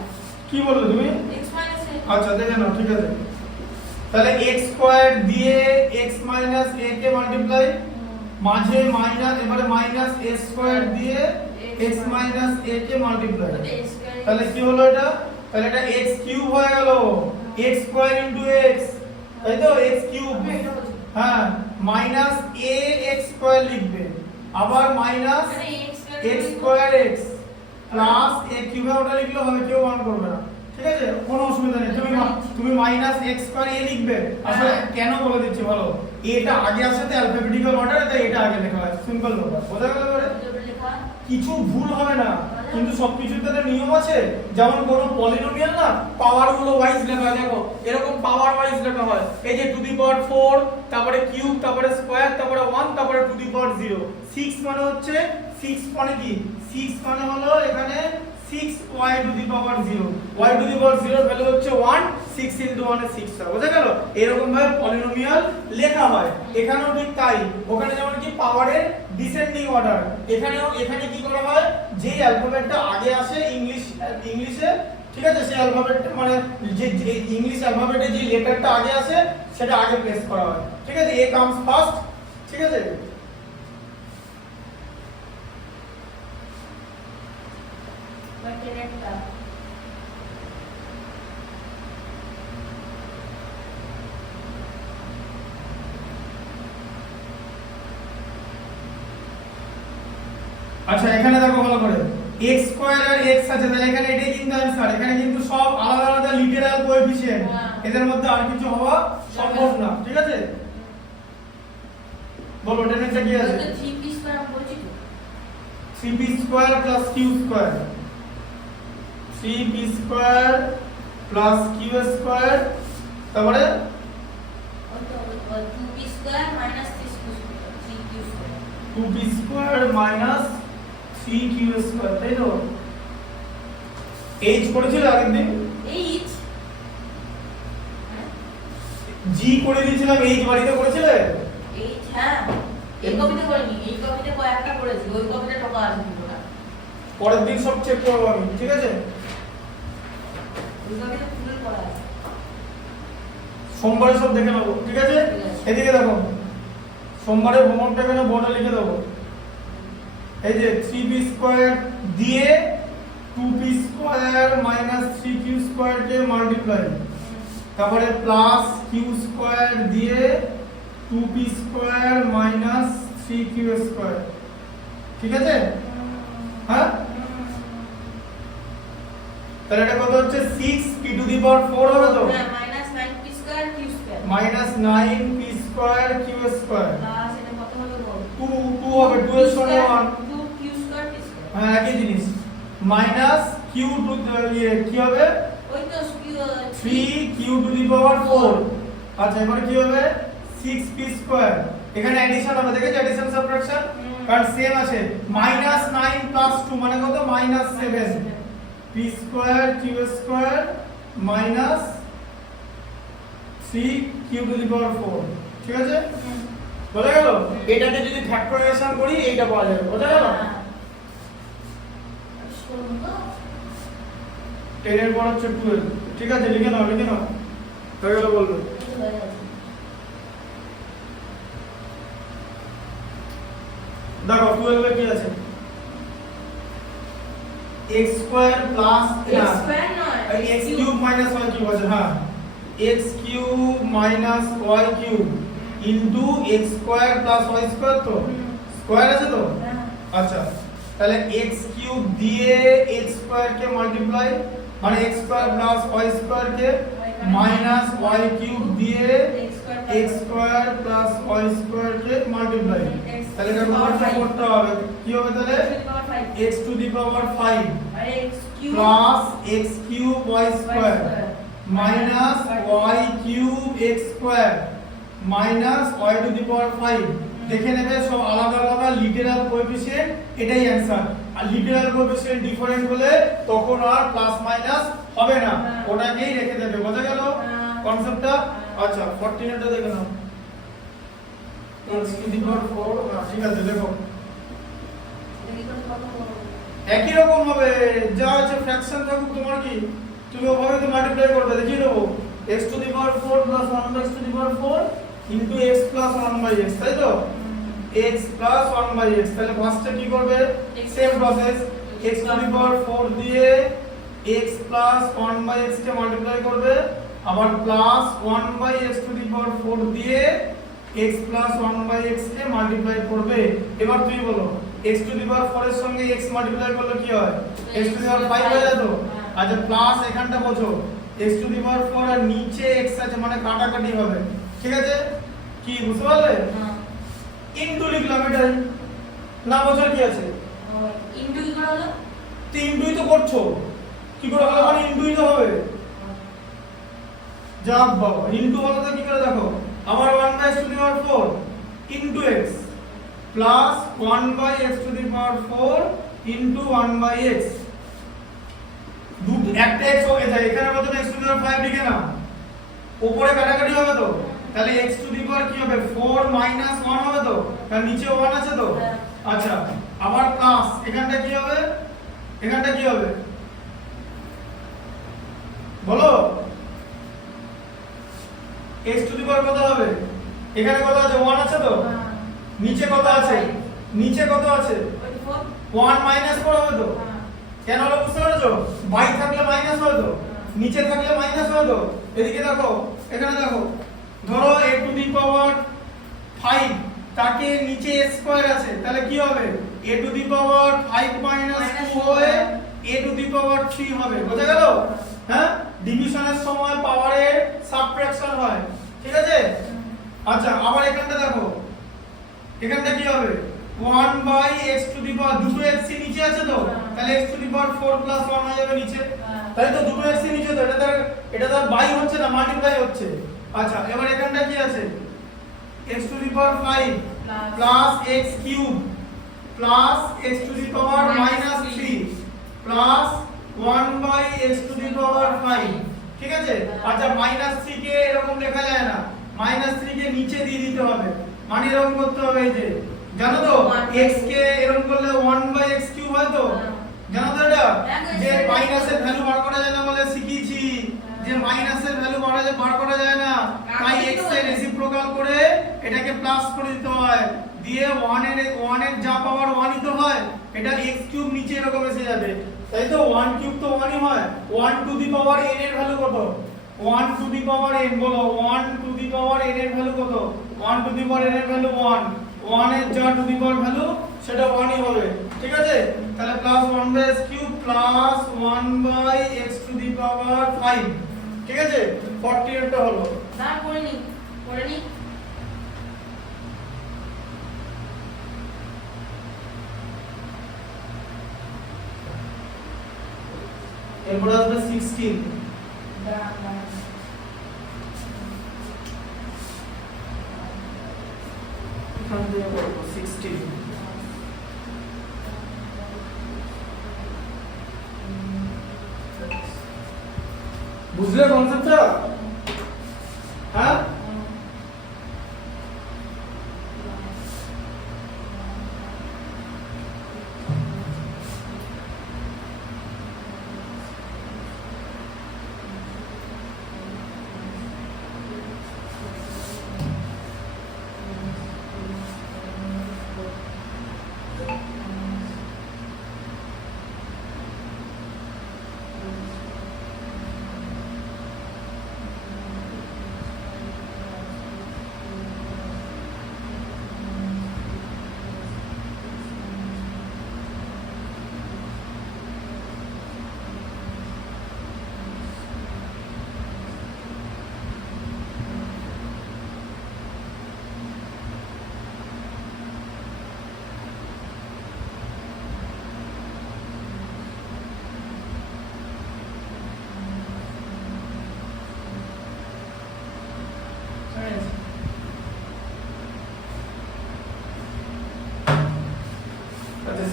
কি বললে তুমি? x minus a আচ্ছা দেখে নাও, ঠিক আছে। তাহলে x স্কয়ার দিয়ে x minus a K multiply, মাঝে মাইনাস, এবারে মাইনাস a স্কয়ার দিয়ে x minus a K multiply, তাহলে কি হলো এটা? তাহলে এটা x কিউব হয়ে গেল, x স্কয়ার ইনটু x, তাই তো, x কিউব, হ্যাঁ, মাইনাস a x স্কয়ার লিখবে, আবার minus x square x plus a কিউবে ওটা লিখলে হবে, কেউ মান করবে না, ঠিক আছে, কোনো অসুবিধা নেই। তুমি মাইনাস x স্কয়ার a লিখবে, আসলে কেন বলে দিচ্ছি ভালো, এটা আগে আসে তো অ্যালফাবেটিক্যাল অর্ডারে, তাই এটা আগে লেখা হয়, সিম্পল ব্যাপার, বোঝা গেল? এবারে কিছু ভুল হবে না, কিন্তু সবকিছুতে একটা নিয়ম আছে। যেমন কোন পলিনোমিয়াল না পাওয়ার গুলো ওয়াইজ লেখা হয়, দেখো এরকম পাওয়ার ওয়াইজ লেখা হয়, এই যে টু দি পাওয়ার 4, তারপরে কিউব, তারপরে স্কয়ার, তারপরে 1, তারপরে টু দি পাওয়ার 0। 6 মানে হচ্ছে 6 মানে কি, 6 মানে হলো এখানে 6y to the power 0, y to the power 0 এর ভ্যালু হচ্ছে 1, 6 ইনটু 1 এ 6 হয়, বোঝা গেল? এরকম ভাবে পলিনোমিয়াল লেখা হয়, এখানেও ঠিক তাই। ওখানে যেমন কি পাওয়ারের ডিসেন্ডিং অর্ডার, এখানে কি করা হয়, যে অ্যালফাবেটটা আগে আসে ইংলিশে, ঠিক আছে, সেই অ্যালফাবেটটা মানে যে ইংলিশ অ্যালফাবেটে যে লেটারটা আগে আসে সেটা আগে প্লেস করা হয়, ঠিক আছে, এ কামস ফার্স্ট, ঠিক আছে। আচ্ছা এখানে দেখো ভালো করে, x স্কয়ার আর x আছে, তাহলে এখানে এটাই কিন্তু आंसर, এখানে কিন্তু সব আলাদা আলাদা লিটারাল কোএফিশিয়েন্ট, এদের মধ্যে আর কিছু হওয়া সম্ভব না, ঠিক আছে। বলো টেনেটা কি আছে? 3p স্কয়ার আমি বলছি তো, 3p square plus q square, 3p square plus q square, তারপরে ওই তো 2p square minus 3q square, 2p square minus 3q square, তাই তো। h করেছিল আগের দিন, h g করে দিয়েছিলাম, h বাড়িতে করেছিলে? h হ্যাঁ, এই কপিতে করিনি, এই কপিতে কয়েকটা করেছি, ওই কপিতে টাকা আছে দুটোটা, পরের দিন সব চেক করব আমি, ঠিক আছে। ওই কপিতে ফুল করা আছে, সোমবারে সব দেখে নেবো, ঠিক আছে। এদিকে দেখো, সোমবারে হোমওয়ার্কটা এখানে বোর্ডে লিখে দেবো, এই যে 3p স্কয়ার দিয়ে 2p square minus 3q square কে মাল্টিপ্লাই, তারপরে প্লাস q স্কয়ার দিয়ে 2p square minus 3q square, ঠিক আছে, হ্যাঁ। তাহলে এটা কত হচ্ছে, 6p টু দি পাওয়ার 4 হবে তো, হ্যাঁ minus 9p square q square, minus 9p square q square, plus এটা কত হবে বল, 2 হবে, 2 এর সঙ্গে 1, 2q স্কয়ার p স্কয়ার, হ্যাঁ একই জিনিস, মাইনাস q টু কি হবে, ওই তো 3q টু দি পাওয়ার 4। আচ্ছা এবারে কি হবে, 6p স্কয়ার, এখানে অ্যাডিশন হবে, দেখেছো অ্যাডিশন সাবট্রাকশন, কারণ সেম আছে, মাইনাস 9 প্লাস 2 মানে কত, minus 7, p square q square minus 3q to the power 4, ঠিক আছে, বোঝা গেল? এটাকে যদি ফ্যাক্টরাইজেশন করি এইটা পাওয়া যাবে, বোঝা গেল? 10 এর পর হচ্ছে 12, ঠিক আছে, লিখে নাও হয়ে গেল বলবো। দেখো 12 এ কি আছে, x square plus x square নয়, x cube minus y cube আছে, হ্যাঁ, x cube minus y cube into x square plus y square, তো স্কয়ার আছে তো, আচ্ছা তাহলে x কিউব দিয়ে x স্কয়ার কে মাল্টিপ্লাই, মানে x square plus y square কে মাইনাস y কিউব দিয়ে x square plus y square কে মাল্টিপ্লাই, তাহলে এটা গুণটা করতে হবে, কি হবে তাহলে, x টু দি পাওয়ার 5 আর x cube plus x cube y square minus y cube x square minus y to the power 5 দেখে নেবে সব আলাদা আলাদা লিটারাল কোএফিসিয়েন্ট এটাই অ্যানসার আর লিটারাল কোএফিসিয়েন্ট ডিফারেন্ট হলে তখন আর প্লাস মাইনাস হবে না ওটাকেই রেখে দেবে বোঝা গেল কনসেপ্টটা আচ্ছা 14 এটা দেখে নাও x টু দি পাওয়ার 4 ঠিক আছে দেখো একই রকম হবে যা আছে ফ্র্যাকশন থাকুক তোমার কি তুমি ওভাবে তো মাল্টিপ্লাই করবে দেখিয়ে দেবো x to the power 4 plus 1 x to the power 4 into x plus 1 by x তাই তো x প্লাস 1 বাই x তাহলে ফার্স্টে কি করবে same process x to the power 4 দিয়ে x প্লাস 1 বাই x কে মাল্টিপ্লাই করবে আবার plus 1 by x to the power 4 দিয়ে x প্লাস 1 বাই x কে মাল্টিপ্লাই করবে এবার তুমি বলো x টু দি পাওয়ার 4 এর সঙ্গে x মাল্টিপ্লাই করলে কি হয় x টু দি পাওয়ার 5 হয়ে যায় তো আচ্ছা প্লাস এখানটা বোঝো x টু দি পাওয়ার 4 আর নিচে x আছে মানে কাটাকাটি হবে ঠিক আছে কি বুঝতে পারলে ইনটু লিখলাম এটাই না বোঝার কি আছে ইনটু কি করে হলো তো ইনটুই তো করছো কি করে হলো মানে ইনটুই তো হবে যা বাবা ইনটু হলো তো কি করে দেখো আবার 1 by x to the power 4 into x plus 1 by x to the power 4 into 1 by x একটা x হয়ে যায় এখানে প্রথমে x টু দি পাওয়ার 5 লিখে নাও উপরে কাটাকাটি হবে তো তাহলে x টু দি পাওয়ার কি হবে 4 মাইনাস 1 হবে তো তার নিচে 1 আছে তো আচ্ছা আবার প্লাস এখানটা কি হবে এখানটা কি হবে বলো x টু দি পাওয়ার কত হবে এখানে কত আছে 1 আছে তো নিচে কত আছে নিচে কত আছে 1 মাইনাস 4 হবে তো কেন হলো বুঝতে পারছো বাই থাকলে মাইনাস হবে তো নিচে থাকলে মাইনাস হবে তো এদিকে দেখো এখানে দেখো ধরো a টু দি পাওয়ার 5 তাকে নিচে a স্কয়ার আছে তাহলে কি হবে a to the power 5 minus 2 হয়ে a টু দি পাওয়ার 3 হবে বুঝা গেল হ্যাঁ ডিভিশনের সময় পাওয়ারের সাবট্রাকশন হয় ঠিক আছে আচ্ছা আবার এখানটা দেখো এখানটা কি হবে 1 বাই x টু দি পাওয়ার দুটো x নিচে আছে তো তাহলে x to the power 4 plus 1 হয়ে যাবে নিচে তাই তো দুটো x নিচে তো এটা তো বাই হচ্ছে না মাল্টিপ্লাই হচ্ছে আচ্ছা এবার এখানটা কি আছে x to the power 5 plus x cube plus x to the power minus 3 plus 1 by x to the power 5 ঠিক আছে আচ্ছা মাইনাস 3 কে এরকম লেখা যায় না মাইনাস 3 কে নিচে দিয়ে দিতে হবে মানে এরকম করতে হবে এই যে জানো তো x কে এরকম করলে 1 বাই x কিউব হয় তো জানো তো এটা যে মাইনাসের ভ্যালু বার করা যায় না বলে শিখিয়েছি যে মাইনাসের ভ্যালু বার করা যায় না তাই x এর রেসিপ্রোকাল করে এটাকে প্লাস করে দিতে হয় দিয়ে 1 এর যা পাওয়ার 1 ই তো হয় এটা x কিউব নিচে এরকম এসে যাবে তাই তো 1 কিউব তো 1 ই হয় 1 টু দি পাওয়ার n এর ভ্যালু কত 1 টু দি পাওয়ার n বলো 1 টু দি পাওয়ার n এর ভ্যালু কত 1 টু দি পাওয়ার n এর ভ্যালু 1 এর যা টু দি পাওয়ার ভ্যালু সেটা 1 ই হবে ঠিক আছে তাহলে plus 1 by x cube plus 1 by x to the power 5 ঠিক আছে 48 টা হলো না পড়েনি এরপর আসবে 16 এখান থেকে করব 16 বুঝলে কনসেপ্টটা হ্যাঁ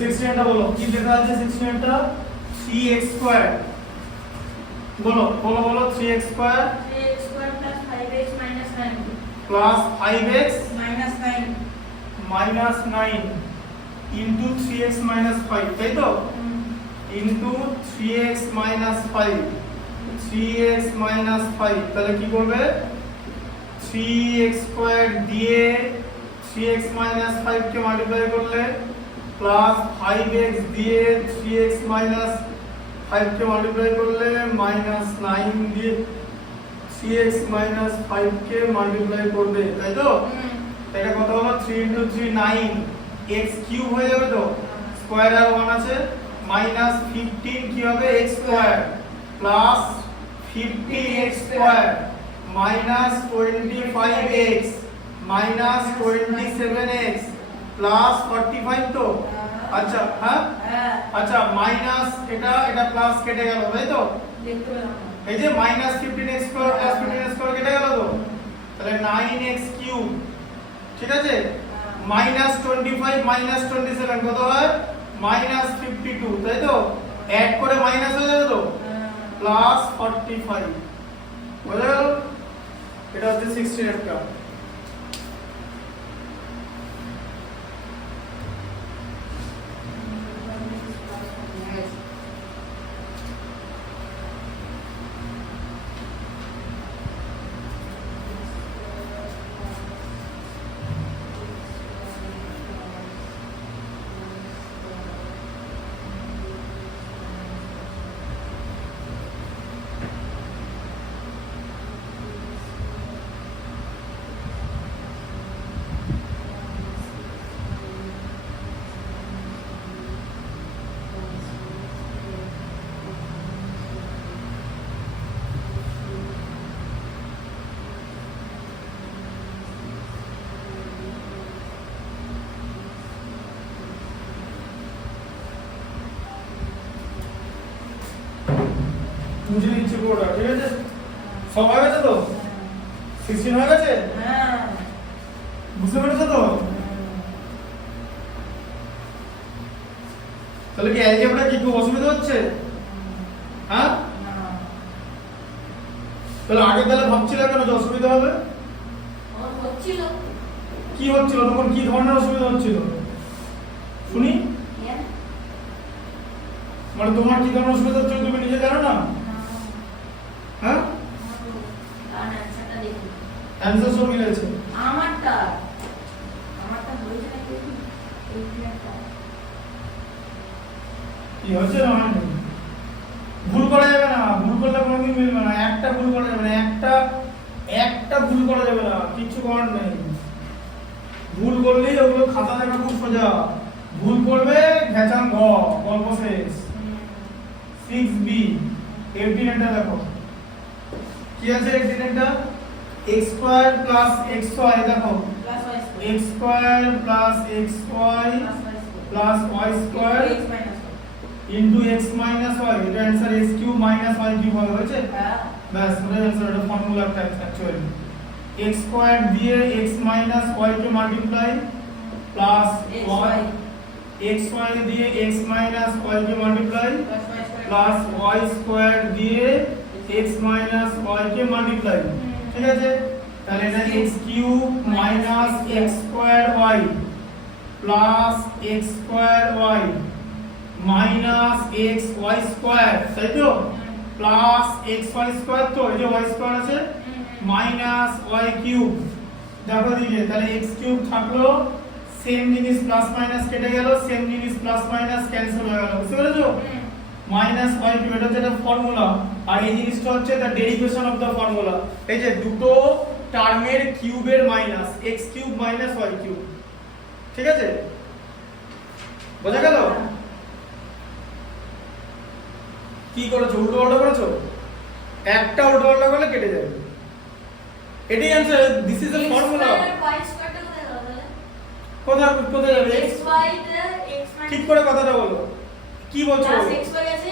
16টা বলো কি লেখা আছে 16টা 3x স্কয়ার বলো বলো বলো 3x square 3x square plus 5x minus 9 plus 5x minus 9 minus 9 into 3x minus 5 তাই তো into 3x minus 5 3x minus 5 তাহলে কি করবে 3x স্কয়ার দিয়ে 3x minus 5 কে মাল্টিপ্লাই করলে প্লাস 5x দিয়ে 3x minus 5 কে মাল্টিপ্লাই করলে মাইনাস 9 দিয়ে 3x minus 5 কে মাল্টিপ্লাই করবে তাই তো এটা কত হলো 3 into 3 9 x কিউব হয়ে যাবে তো স্কয়ার আর 1 আছে মাইনাস 15 কি হবে x square plus 15x square minus 25x minus 27x plus 45 তো আচ্ছা হ্যাঁ আচ্ছা মাইনাস এটা প্লাস কেটে গেল তাই তো দেখতে পেলাম এই যে minus 15x square plus 15x square কেটে গেল তো তাহলে 9x কিউব ঠিক আছে মাইনাস 25 মাইনাস 27 কত হয় মাইনাস 52 তাই তো অ্যাড করে মাইনাস হয়ে যাবে তো প্লাস 45 বুঝা গেল এটা হচ্ছে 16 একটা বুঝে নিচ্ছি পুরোটা ঠিক আছে সব হয়ে গেছে তো 16 হয়ে গেছে হ্যাঁ বুঝতে পেরেছো তো তাহলে কি অ্যালজেব্রা কি খুব অসুবিধা হচ্ছে হ্যাঁ তাহলে আগে তাহলে ভাবছিলে কেন যে অসুবিধা হবে আমার হচ্ছিল কি হচ্ছিল তখন কি ধরনের অসুবিধা হচ্ছিল শুনি মানে তোমার কি ধরনের অসুবিধা হচ্ছিল তুমি নিজে জানো না হ্যাঁ অ্যানসারটা দেখুন অ্যানসার সব মিলেছে আমারটা হয়েছে নাকি এইটা কি হচ্ছে না হয়নি ভুল করা যাবে না ভুল করলে কোনোদিন মিলবে না একটা ভুল করা যাবে না একটা ভুল করা যাবে না কিছু করার নেই ভুল করলেই ওগুলো খাতা দেখা খুব সোজা ভুল করবে ঘেচান ঘ গল্প শেষ 6b 18 এটা দেখো কি আছে 18 এটা x স্কয়ার প্লাস xy দেখো plus y x square plus xy plus y square x minus into x minus y এটা answer x cube minus y cube হবে হয়েছে হ্যাঁ ব্যাস ওটাই आंसर এটা ফর্মুলা অ্যাকচুয়ালি x স্কয়ার দিয়ে x মাইনাস y কে multiply plus y xy দিয়ে x minus y কে multiply plus y square দিয়ে x মাইনাস y কে মাল্টিপ্লাই ঠিক আছে তাহলে এটা x cube minus x square y plus x square y minus x y square তাই তো plus x y square তো এই যে y স্কয়ার আছে মাইনাস y কিউব দেখো দিকে তাহলে x কিউব থাকলো সেম জিনিস প্লাস মাইনাস কেটে গেল সেম জিনিস প্লাস মাইনাস ক্যান্সেল হয়ে গেল বুঝতে পেরেছো মাইনাস y কিউব এটা হচ্ছে একটা ফর্মুলা আর এই জিনিসটা হচ্ছে the derivation of the formula এই যে দুটো টার্মের কিউবের minus x cube minus y cube ঠিক আছে বোঝা গেল কি করেছো উল্টো পাল্টা করেছো একটা উল্টো পাল্টা করলে কেটে যাবে এটাই answer this is the formula y স্কয়ারটা কোথায় গেল তাহলে কোথায় কোথায় যাবে x y তে x minus ঠিক করে কথাটা বলো কি বলছো প্লাস x y আছে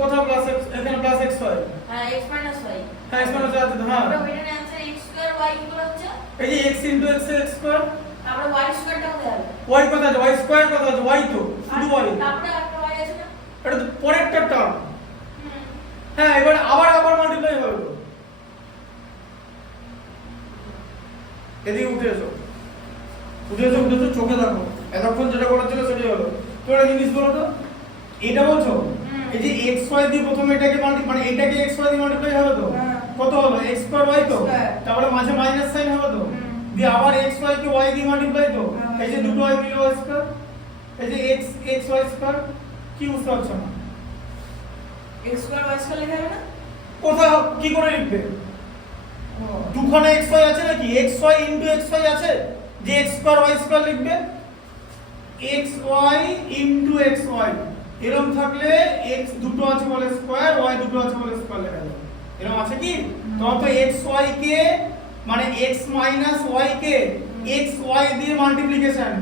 কোথায় প্লাস x এখানে প্লাস x হয় হ্যাঁ x minus y হ্যাঁ x মানে আছে হ্যাঁ আমরা ওইখানে आंसर x স্কয়ার y কি করে হচ্ছে এই যে x x এর x স্কয়ার তারপরে y স্কয়ারটা কোথায় হবে? y কথা আছে, y স্কয়ার কথা আছে, y তো শুধু y। তারপরে একটা y আছে না? এটা তো পরেরটা টার্ম। হুম। হ্যাঁ, এবার আবার মাল্টিপ্লাই হবে তো। এদিকে উঠে এসো, চোখে দেখো। এতক্ষণ যেটা করা ছিল সেটাই হলো। তো একটা জিনিস বলো তো, এটা বলছো এই যে x y দিয়ে প্রথমে এটাকে মানে এটাকে x y দিয়ে মাল্টিপ্লাই হবে তো, হ্যাঁ। কত হলো x স্কয়ার y তো, স্কয়ার। তারপরে মাঝে মাইনাস সাইন হবে তো, দিয়ে আবার x y কে y দিয়ে মাল্টিপ্লাই তো, হ্যাঁ। এই যে দুটো y মিলে y স্কয়ার, এই যে x y স্কয়ার। কি বুঝতে পারছো না? x স্কয়ার y স্কয়ার লেখা হবে না? কোথায় কি করে লিখবে? দুখানে x y আছে নাকি? x y into x y আছে যে x স্কয়ার y স্কয়ার লিখবে, x y into x y এরকম থাকলে x দুটো আছে বলে স্কয়ার, y দুটো আছে বলে স্কয়ার লেখা যাবে। এরকম আছে কি? তখন তো x y কে মানে x মাইনাস y কে x y দিয়ে মাল্টিপ্লিকেশন,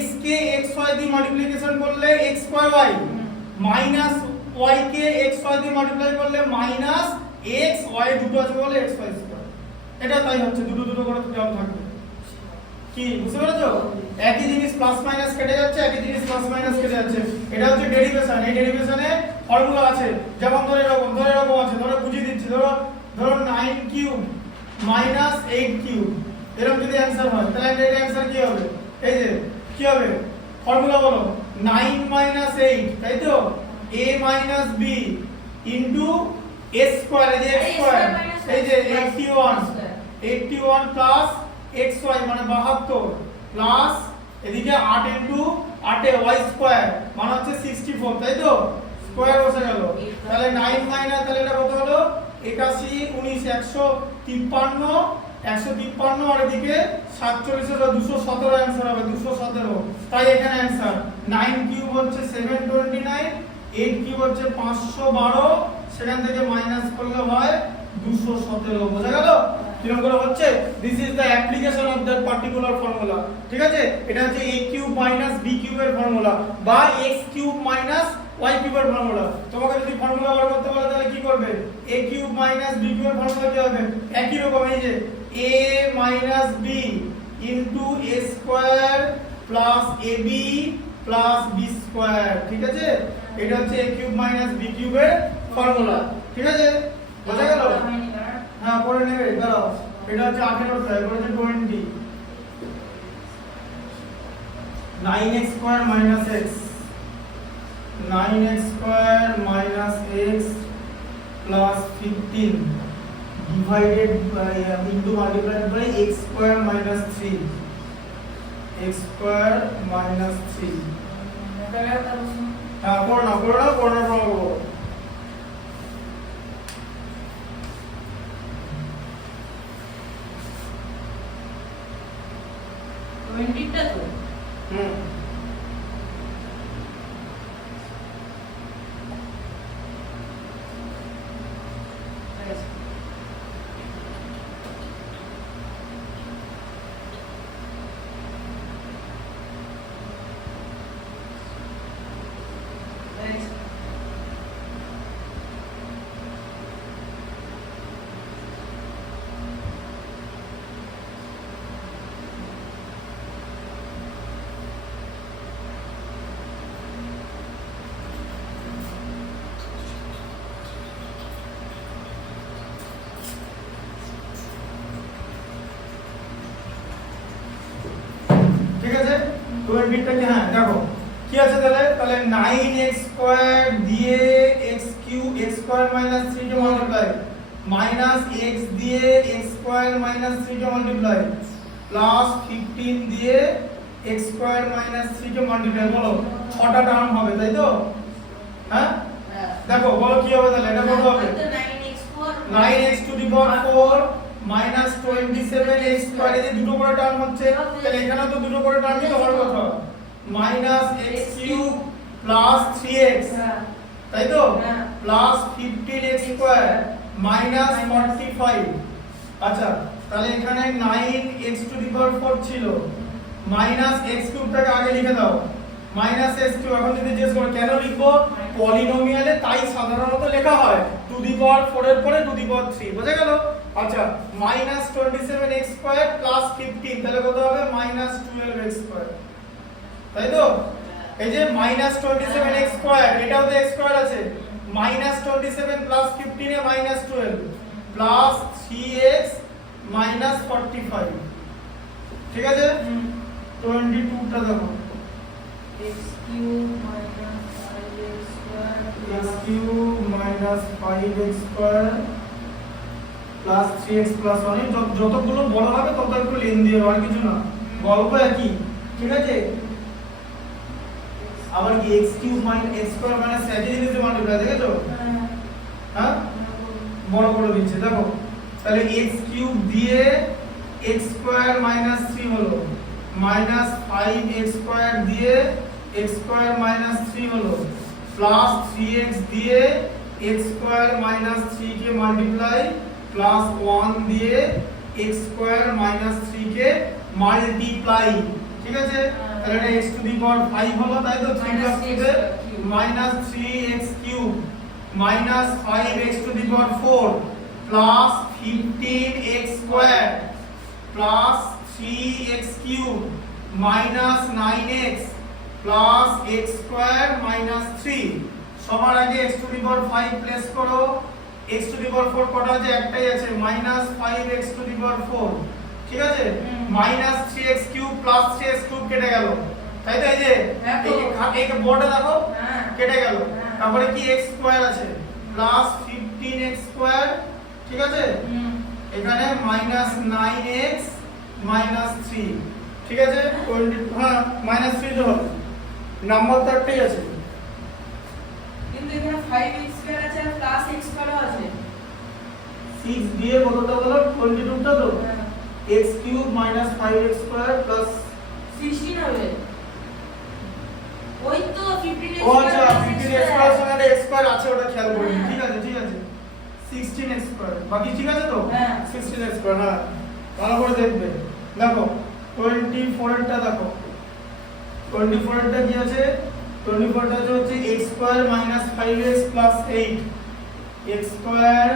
x কে x y দিয়ে মাল্টিপ্লিকেশন করলে x square y minus y কে x y দিয়ে মাল্টিপ্লাই করলে মাইনাস x y দুটো আছে বলে x y স্কয়ার। এটা তাই হচ্ছে, দুটো করে টার্ম থাকবে। কি বুঝতে পেরেছো? একই জিনিস প্লাস মাইনাস কেটে যাচ্ছে, একই জিনিস প্লাস মাইনাস কেটে যাচ্ছে। এটা হচ্ছে ডেরিভেশন। এই ডেরিভেশনে ফর্মুলা আছে, যেমন ধরে এরকম আছে, ধরো বুঝিয়ে দিচ্ছি। ধরো 9 কিউব মাইনাস 8 কিউব এরকম যদি অ্যানসার হয়, তাহলে এর অ্যানসার কি হবে? এই যে কি হবে ফর্মুলা বলো, 9 মাইনাস 8, তাই তো, a minus b into a square, এই যে x স্কয়ার, এই যে 81 প্লাস xy মানে 72 প্লাস এদিকে 8 ইনটু 8 এ y স্কয়ার মানে হচ্ছে 64, তাই তো, স্কয়ার বসে গেল। তাহলে 9 মাইনাস, তাহলে এটা কত হলো? 81 19 153 আর এদিকে 47 এর 217 অ্যানসার হবে, 217। তাই এখানে অ্যানসার 9 কিউব হচ্ছে 729, 8 কিউব হচ্ছে 512, সেখান থেকে মাইনাস করলে হয় 217। বোঝা গেল কিরকম করে হচ্ছে? This is the application of that particular formula. ঠিক আছে, এটা হচ্ছে a কিউব মাইনাস b কিউবের ফর্মুলা বা x কিউব মাইনাস y কিউবের ফর্মুলা। তোমাকে যদি ফর্মুলা বার করতে বলে তাহলে কি করবে? a কিউব মাইনাস b কিউবের ফর্মুলা কি হবে? একই রকম, এই যে a minus b into a square plus ab plus b square. ঠিক আছে, এটা হচ্ছে a কিউব মাইনাস b কিউবের ফর্মুলা। ঠিক আছে, বোঝা গেল? হ্যাঁ, পরে নেবে, দাঁড়াও। এটা হচ্ছে 18 টা, এটা হচ্ছে 20, 9x square minus x, 9x square minus x plus 15 divided by into multiplied by x square minus 3, x square minus 3। হ্যাঁ, করো না করো। 20 টা তো ঠিক আছে, 20 টা কি? হ্যাঁ, দেখো কি আছে তাহলে 9x স্কয়ার দিয়ে x cube x square minus 3 কে মাল্টিপ্লাই মাইনাস x দিয়ে x স্কয়ার মাইনাস 3 কে মাল্টিপ্লাই প্লাস 15 দিয়ে x স্কয়ার মাইনাস 3 কে মাল্টিপ্লাই। বলো 6টা টার্ম হবে, তাই তো? হ্যাঁ, দেখো বলো কি হবে তাহলে? এটা কত হবে? 9x two the power 4 minus 27x square. এই যে দুটো করে টার্ম হচ্ছে, তাহলে এখানেও তো দুটো করে টার্মই তো হওয়ার কথা। Minus x cube plus 3x, তাই তো, প্লাস 15x স্কয়ার মাইনাস 45। আচ্ছা, তাহলে এখানে 9x টু দি পাওয়ার 4 ছিল, মাইনাস x কিউবটাকে আগে লিখে দাও, মাইনাস এক্স কিউব। এখন যদি জিজ্ঞেস করে কেন লিখবো, পলিনোমিয়ালে তাই সাধারণত লেখা হয় টু দি পাওয়ার 4 এর পরে টু দি পাওয়ার 3, বোঝা গেল? আচ্ছা, মাইনাস 27x স্কয়ার প্লাস 15, তাহলে কত হবে? মাইনাস 12x স্কয়ার, তাই তো? এই যে মাইনাস 27x স্কয়ার, এটাও তো x স্কয়ার আছে, মাইনাস 27 প্লাস 15 এ মাইনাস 12 প্লাস 3x মাইনাস 45, ঠিক আছে? 22 টা দেখো, x cube minus 5x square x cube minus 5x square plus 3x plus 1, যতগুলো বড় হবে তত একটু লেন দিয়ে আর কিছু না, গল্প একই, ঠিক আছে? আবার কি x cube minus x square minus একই জিনিসে মাল্টিপ্লাই, দেখেছো? হ্যাঁ, বড় করে দিচ্ছে, দেখো তাহলে x কিউব দিয়ে x স্কয়ার মাইনাস 3 হলো, মাইনাস 5x স্কয়ার দিয়ে x স্কয়ার মাইনাস 3 হলো, প্লাস 3x দিয়ে x স্কয়ার মাইনাস 3 কে মাল্টিপ্লাই প্লাস 1 দিয়ে x স্কয়ার মাইনাস 3 কে মাল্টিপ্লাই, ঠিক আছে? তাহলে এটা x টু দি পাওয়ার 5 হলো, তাই তো? 3 প্লাস 2 তে minus 3x cube minus 5x two the power 4 plus 15x square plus 3x cube minus 9x plus x square minus 3। সবার আগে x to the power 5 place করো, x টু দি পাওয়ার 4 কটা আছে? একটাই আছে, minus 5x two the power 4, ঠিক আছে? Minus 3x cube plus 3x cube কেটে গেল, তাই তো? এই যে এই বোর্ডে দেখো কেটে গেল, তারপরে কি x স্কয়ার আছে প্লাস 15x স্কয়ার, ঠিক আছে? এখানে মাইনাস 9x মাইনাস 3, ঠিক আছে? 20, হ্যাঁ মাইনাস 3 তো হবে, নাম্বার তো একটাই আছে, কিন্তু এখানে 5x স্কয়ার আছে আর প্লাস x স্কয়ারও আছে। 6 দিয়ে কতটা হলো? 22 টা তো, x cube minus 5x square plus 16 হবে। ওই তো 15x ও আচ্ছা, 15x স্কয়ার সঙ্গে x স্কয়ার আছে, ওটা খেয়াল করিনি, ঠিক আছে ঠিক আছে, 16x স্কয়ার, বাকি ঠিক আছে তো? হ্যাঁ 16x স্কয়ার, হ্যাঁ ভালো করে দেখবে। দেখো 24 এরটা দেখো, 24 এরটা কি আছে? 24 টা হচ্ছে x square minus 5x plus 8, x square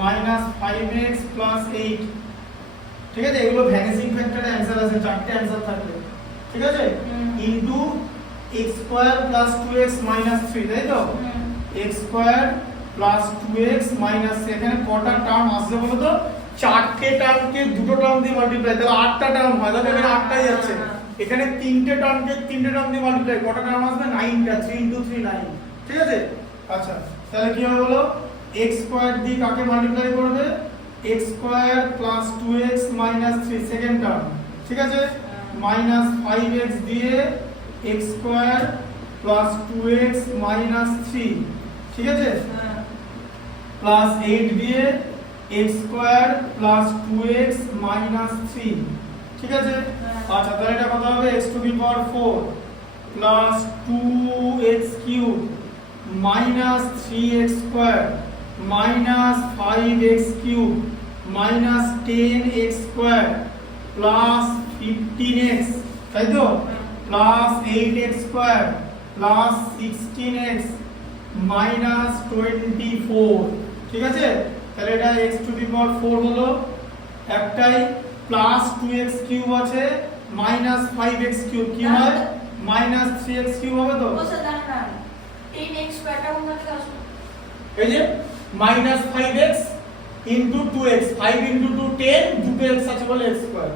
minus 5x plus 8, ঠিক আছে? এগুলো ভ্যানিসিং ফ্যাক্টরে অ্যানসার আছে, চারটে অ্যানসার থাকবে, ঠিক আছে? Into x square plus 2x minus 3, তাই তো? x square plus 2x minus, এখানে কটা টার্ম আসছে বলো তো? চারটে টার্মকে দুটো টার্ম দিয়ে মাল্টিপ্লাই, তাহলে 8টা টার্ম হয়, তাহলে এখানে 8টাই যাচ্ছে। এখানে তিনটে টার্মকে তিনটে টার্ম দিয়ে মাল্টিপ্লাই, কটা টার্ম আসবে? 9টা, 3 * 3 9, ঠিক আছে? আচ্ছা, তাহলে কি হবে বলো? x স্কয়ার দিয়ে কাকে মাল্টিপ্লাই করবে? x square plus 2x minus 3, second term, ঠিক আছে? মাইনাস 5x দিয়ে x square plus 2x minus 3, ঠিক আছে? প্লাস 8 দিয়ে x square plus 2x minus 3, ঠিক আছে? আচ্ছা, তাহলে এটা কত হবে? x to the power 4 plus 2x cube minus 3x square minus 5x cube minus 10x square plus 15x, তাই তো? Plus 8x square plus 16x minus 24, ঠিক আছে? তাহলে এটা x টু দি পাওয়ার 4 হলো, একটাই প্লাস 2x কিউব আছে minus 5x cube, কি হয়? মাইনাস 3x কিউব হবে তো? বসে দাঁড়া না, 10x স্কয়ারটা কোথা থেকে আসলো? এই যে minus 5x into 2x, 5 into 2 10, দুটো x আছে বলে x স্কয়ার,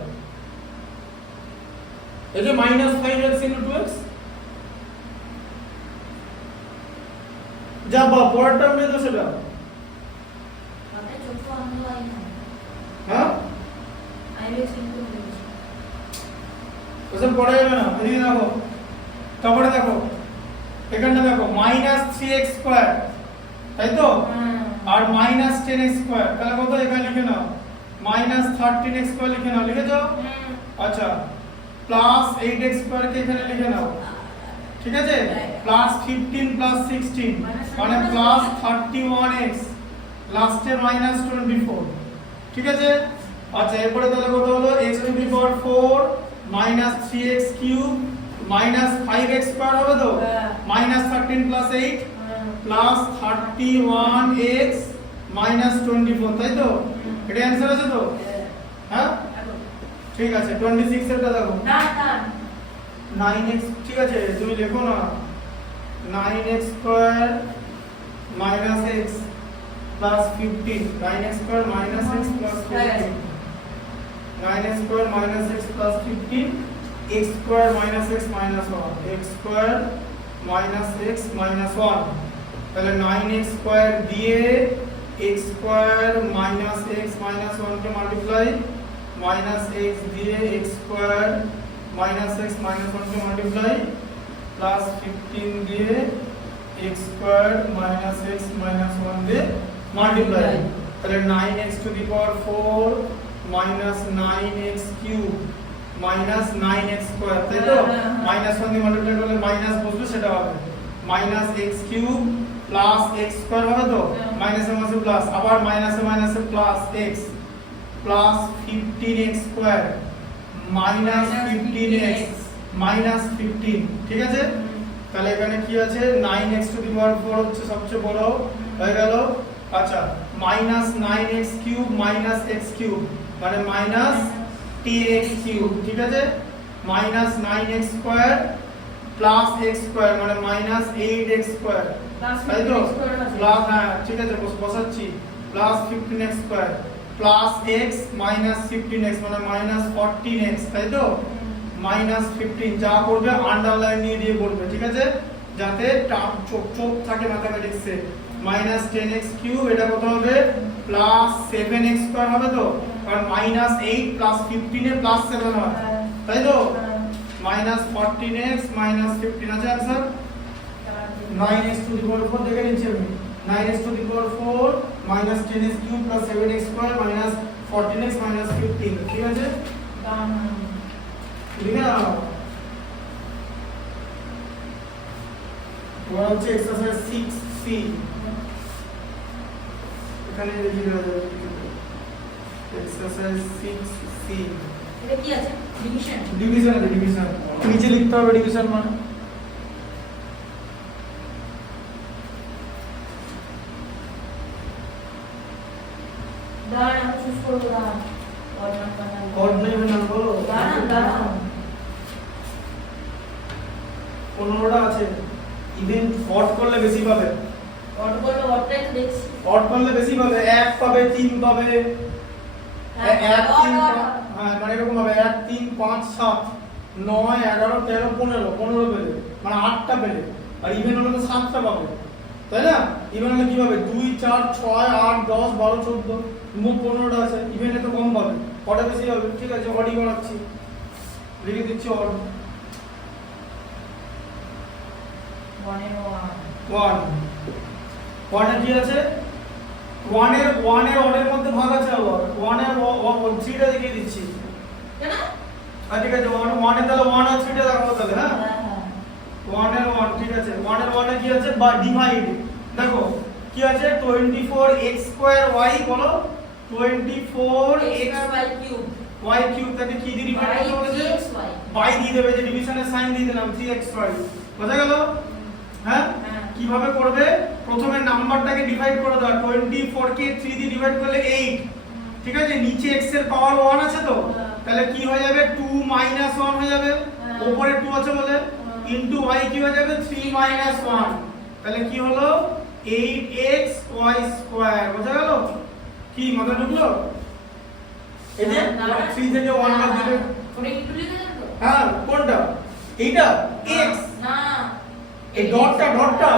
এই যে মাইনাস 5x ইনটু 2x, যা বা পরের টার্ম নিয়ে তো সেটা, মানে ছোট অন্ধ হয় না, হ্যাঁ আইএক্স ইনটু x। ওসব পড়া যাবে না, এদিকে দেখো, তারপরে দেখো এখানটা দেখো মাইনাস 3x স্কয়ার, তাই তো? আর মাইনাস 10x স্কয়ার, তাহলে কত? এখানে লিখে নাও মাইনাস 13x স্কয়ার লিখে নাও, লিখেছো? আচ্ছা, প্লাস 8x স্কয়ার কে এখানে লিখে নাও, ঠিক আছে? প্লাস 15 প্লাস 16 মানে প্লাস 31x, লাস্টে মাইনাস 24, ঠিক আছে? আচ্ছা, এরপরে তাহলে কত হলো? x to the power 4 minus 3x cube minus 5x square হবে তো হ্যাঁ। মাইনাস 13 প্লাস 8 হ্যাঁ। প্লাস 31x মাইনাস 24 তাই তো এটা অ্যানসার আছে তো হ্যাঁ ঠিক আছে 26 এরটা দেখো না না 9x ঠিক আছে তুমি লেখো না 9x square minus x plus 15 9x square minus x plus 15 9x square minus x plus 15 x square minus x minus 1 x square minus x minus 1 তাহলে 9x স্কয়ার দিয়ে x square minus x minus 1 কে multiply minus x দিয়ে x square minus x minus 1 কে multiply plus 15 দিয়ে x square minus x minus 1 দিয়ে multiply তাহলে 9x two the power 4 minus 9x cube minus 9x square তাই তো minus 1 দিয়ে multiply করলে minus বসবে সেটা হবে minus x cube plus x square হবে তো মাইনাসে মাইনাসে প্লাস আবার মাইনাসে মাইনাসে plus x plus 15x square minus 15x minus 15 ঠিক আছে তাহলে এখানে কি আছে 9x টু দি পাওয়ার 4 হচ্ছে সবচেয়ে বড় হয়ে গেল আচ্ছা minus 9x cube minus x cube মানে মাইনাস 10x কিউব ঠিক আছে minus 9x square plus x square মানে মাইনাস 8x স্কয়ার তাই তো প্লাস হ্যাঁ ঠিক আছে বসাচ্ছি plus 15x square plus x minus 15x মানে মাইনাস 14x তাই তো মাইনাস 15 যা করবে আন্ডারলাইন নিয়ে দিয়ে করবে ঠিক আছে যাতে চোখ চোখ থাকে ম্যাথমেটিক্সে মাইনাস 10x কিউব এটা কত হবে প্লাস 7x স্কয়ার হবে তো কারণ মাইনাস 8 প্লাস 15 এ প্লাস 7 হয় তাই তো মাইনাস 14x মাইনাস 15 আছে answer 9x two the power 4 দেখে নিচ্ছি আমি 9x two the power 4 minus 10x cube plus 7x square minus 14x minus 15 ঠিক আছে লিখে নাও ওরা হচ্ছে এক্সারসাইজ 6C এখানে লিখে দেওয়া যাবে এক্সারসাইজ 6C এটা কি আছে ডিভিশন ডিভিশন আছে ডিভিশন নিচে লিখতে হবে ডিভিশন মানে দাঁড়ান আমি চুজ করব দাঁড়ান অড নেই বলো দাঁড়ান 15টা আছে ইভেন অড করলে বেশি পাবে অড করলে অডটাই তো দেখছি অড করলে বেশি পাবে 1 পাবে 3 পাবে 1 3 হ্যাঁ মানে এরকম হবে 1 3 5 7 9 11 13 15 15 পেলে মানে 8টা পেলে আর ইভেন হলে তো 7টা পাবে তাই না ইভেন হলে কি পাবে 2 4 6 8 10 12 14 মোট 15টা আছে ইভেনে তো কম পাবে অডে বেশি হবে ঠিক আছে অডই করাচ্ছি লিখে দিচ্ছি অড 1 এর 1 এর কি আছে 1 এর অডের মধ্যে ভাগ আছে আবার 1 এর 3টা দেখিয়ে দিচ্ছি কেন ঠিক আছে 1 এর তাহলে 1 আর 3টা দেখাবো তাহলে হ্যাঁ হ্যাঁ 1 এর 1 ঠিক আছে 1 এর 1 এ কি আছে বা ডিভাইড দেখো কি আছে 24x স্কয়ার y বলো 24x y cube y cube তাকে কি দিয়ে ডিভাইড করতে বলেছে y দিয়ে দেবে যে ডিভিশনের সাইন দিয়ে দিলাম 3xy বোঝা গেল হ্যাঁ কিভাবে করবে প্রথমে নাম্বারটাকে ডিভাইড করে দাও 24 কে 3 দিয়ে ডিভাইড করলে 8 ঠিক আছে নিচে x এর পাওয়ার 1 আছে তো তাহলে কি হয়ে যাবে 2 1 হয়ে যাবে উপরে 2 আছে বলে ইনটু y কি হয়ে যাবে 3 1 তাহলে কি হলো 8xy স্কয়ার বোঝা গেল কি মাথা ঢুকলো এই যে 3 থেকে 1 বাদ দিলে ওটা একটু লিখে দেন তো হ্যাঁ কোনটা এইটা x না এই ডটটা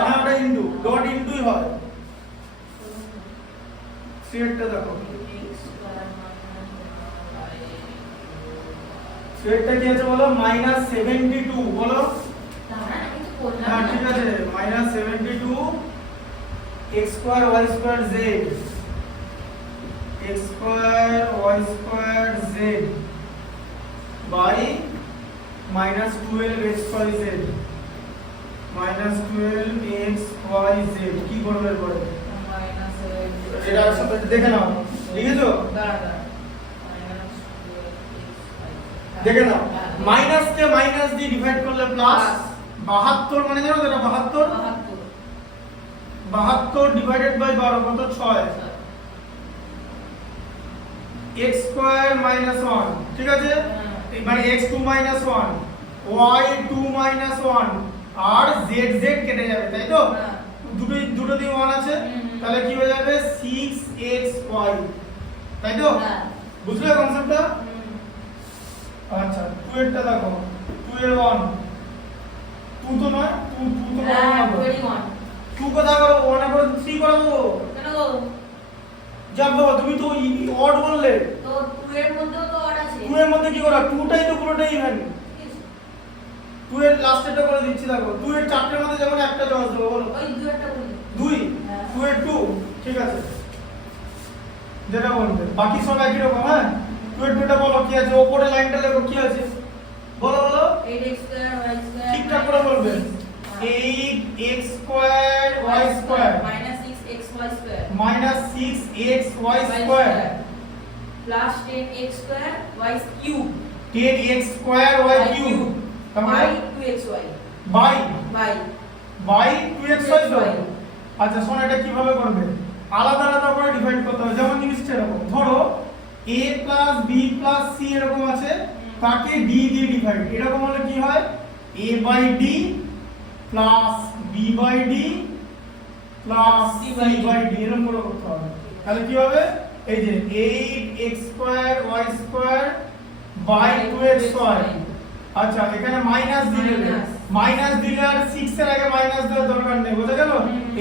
হ্যাঁ ওটা ইনটু ডট ইনটুই হয় সেটটা দেখো সেটটা কি আছে বলো -72 বলো দাঁড়ান আমি তো করলাম হ্যাঁ ঠিক আছে -72 x square y square z x square y square z by -12 x y z -12 x y z কি করবে এরপরে এটা সাথে দেখে নাও লিখেছো দেখে নাও মাইনাস কে মাইনাস দিয়ে ডিভাইড করলে প্লাস। 72 মানে জানো তো এটা 72, 72 ডিভাইডেড বাই 12 কত 6, x স্কয়ার মাইনাস 1, ঠিক আছে, মানে x2 মাইনাস 1, y2 মাইনাস 1 আর z কেটে যাবে, তাই তো? দুটো দিয়ে 1 আছে, তাহলে কি হয়ে যাবে 6xy, তাই তো? বুঝলে কনসেপ্টটা? আচ্ছা 2 এরটা দেখো, 2 এর 1, 2 তো নয়, 2 তো বড় না, 2 কথা করো 1 এর পর 3 করে দেবো কেন গো? যাব বাবা, তুমি তো অড বললে তো 2 এর মধ্যেও তো অড আছে। 2 এর মধ্যে কি করা, 2টাই তো পুরোটাই ইভেন। 2 এর লাস্টেরটা করে দিচ্ছি দেখো, 2 এর চারটের মধ্যে যেমন একটা চয়েস দেবো, বলো ওই 2 একটা বলি। 2, 2 এর 2, ঠিক আছে, যেটা বলবে বাকি সব একই রকম। হ্যাঁ 2 এর 2টা বলো কি আছে, উপরে লাইনটা লেখো কি আছে, বলো বলো 8x স্কয়ার y স্কয়ার ঠিকঠাক করে বলবে। 8x square y square -6xy square minus 6xy square plus 10x square y cube 10x square y cube by 2xy by by 2xy তো। আচ্ছা শোনো এটা কিভাবে করবে, আলাদা আলাদা করে ডিভাইড করতে হবে। যেমন জিনিসটা এরকম, ধরো a plus b plus c এরকম আছে, তাকে d দিয়ে ডিভাইড, এরকম হলে কি হয় a by d plus b by d plus c by d, এরকম করে করতে হবে। তাহলে কি হবে, এই যে 8x square y square by 2xy। আচ্ছা এখানে মাইনাস দিলে, মাইনাস দিলে আর 6 এর আগে মাইনাস দেওয়ার দরকার নেই, বুঝা গেল?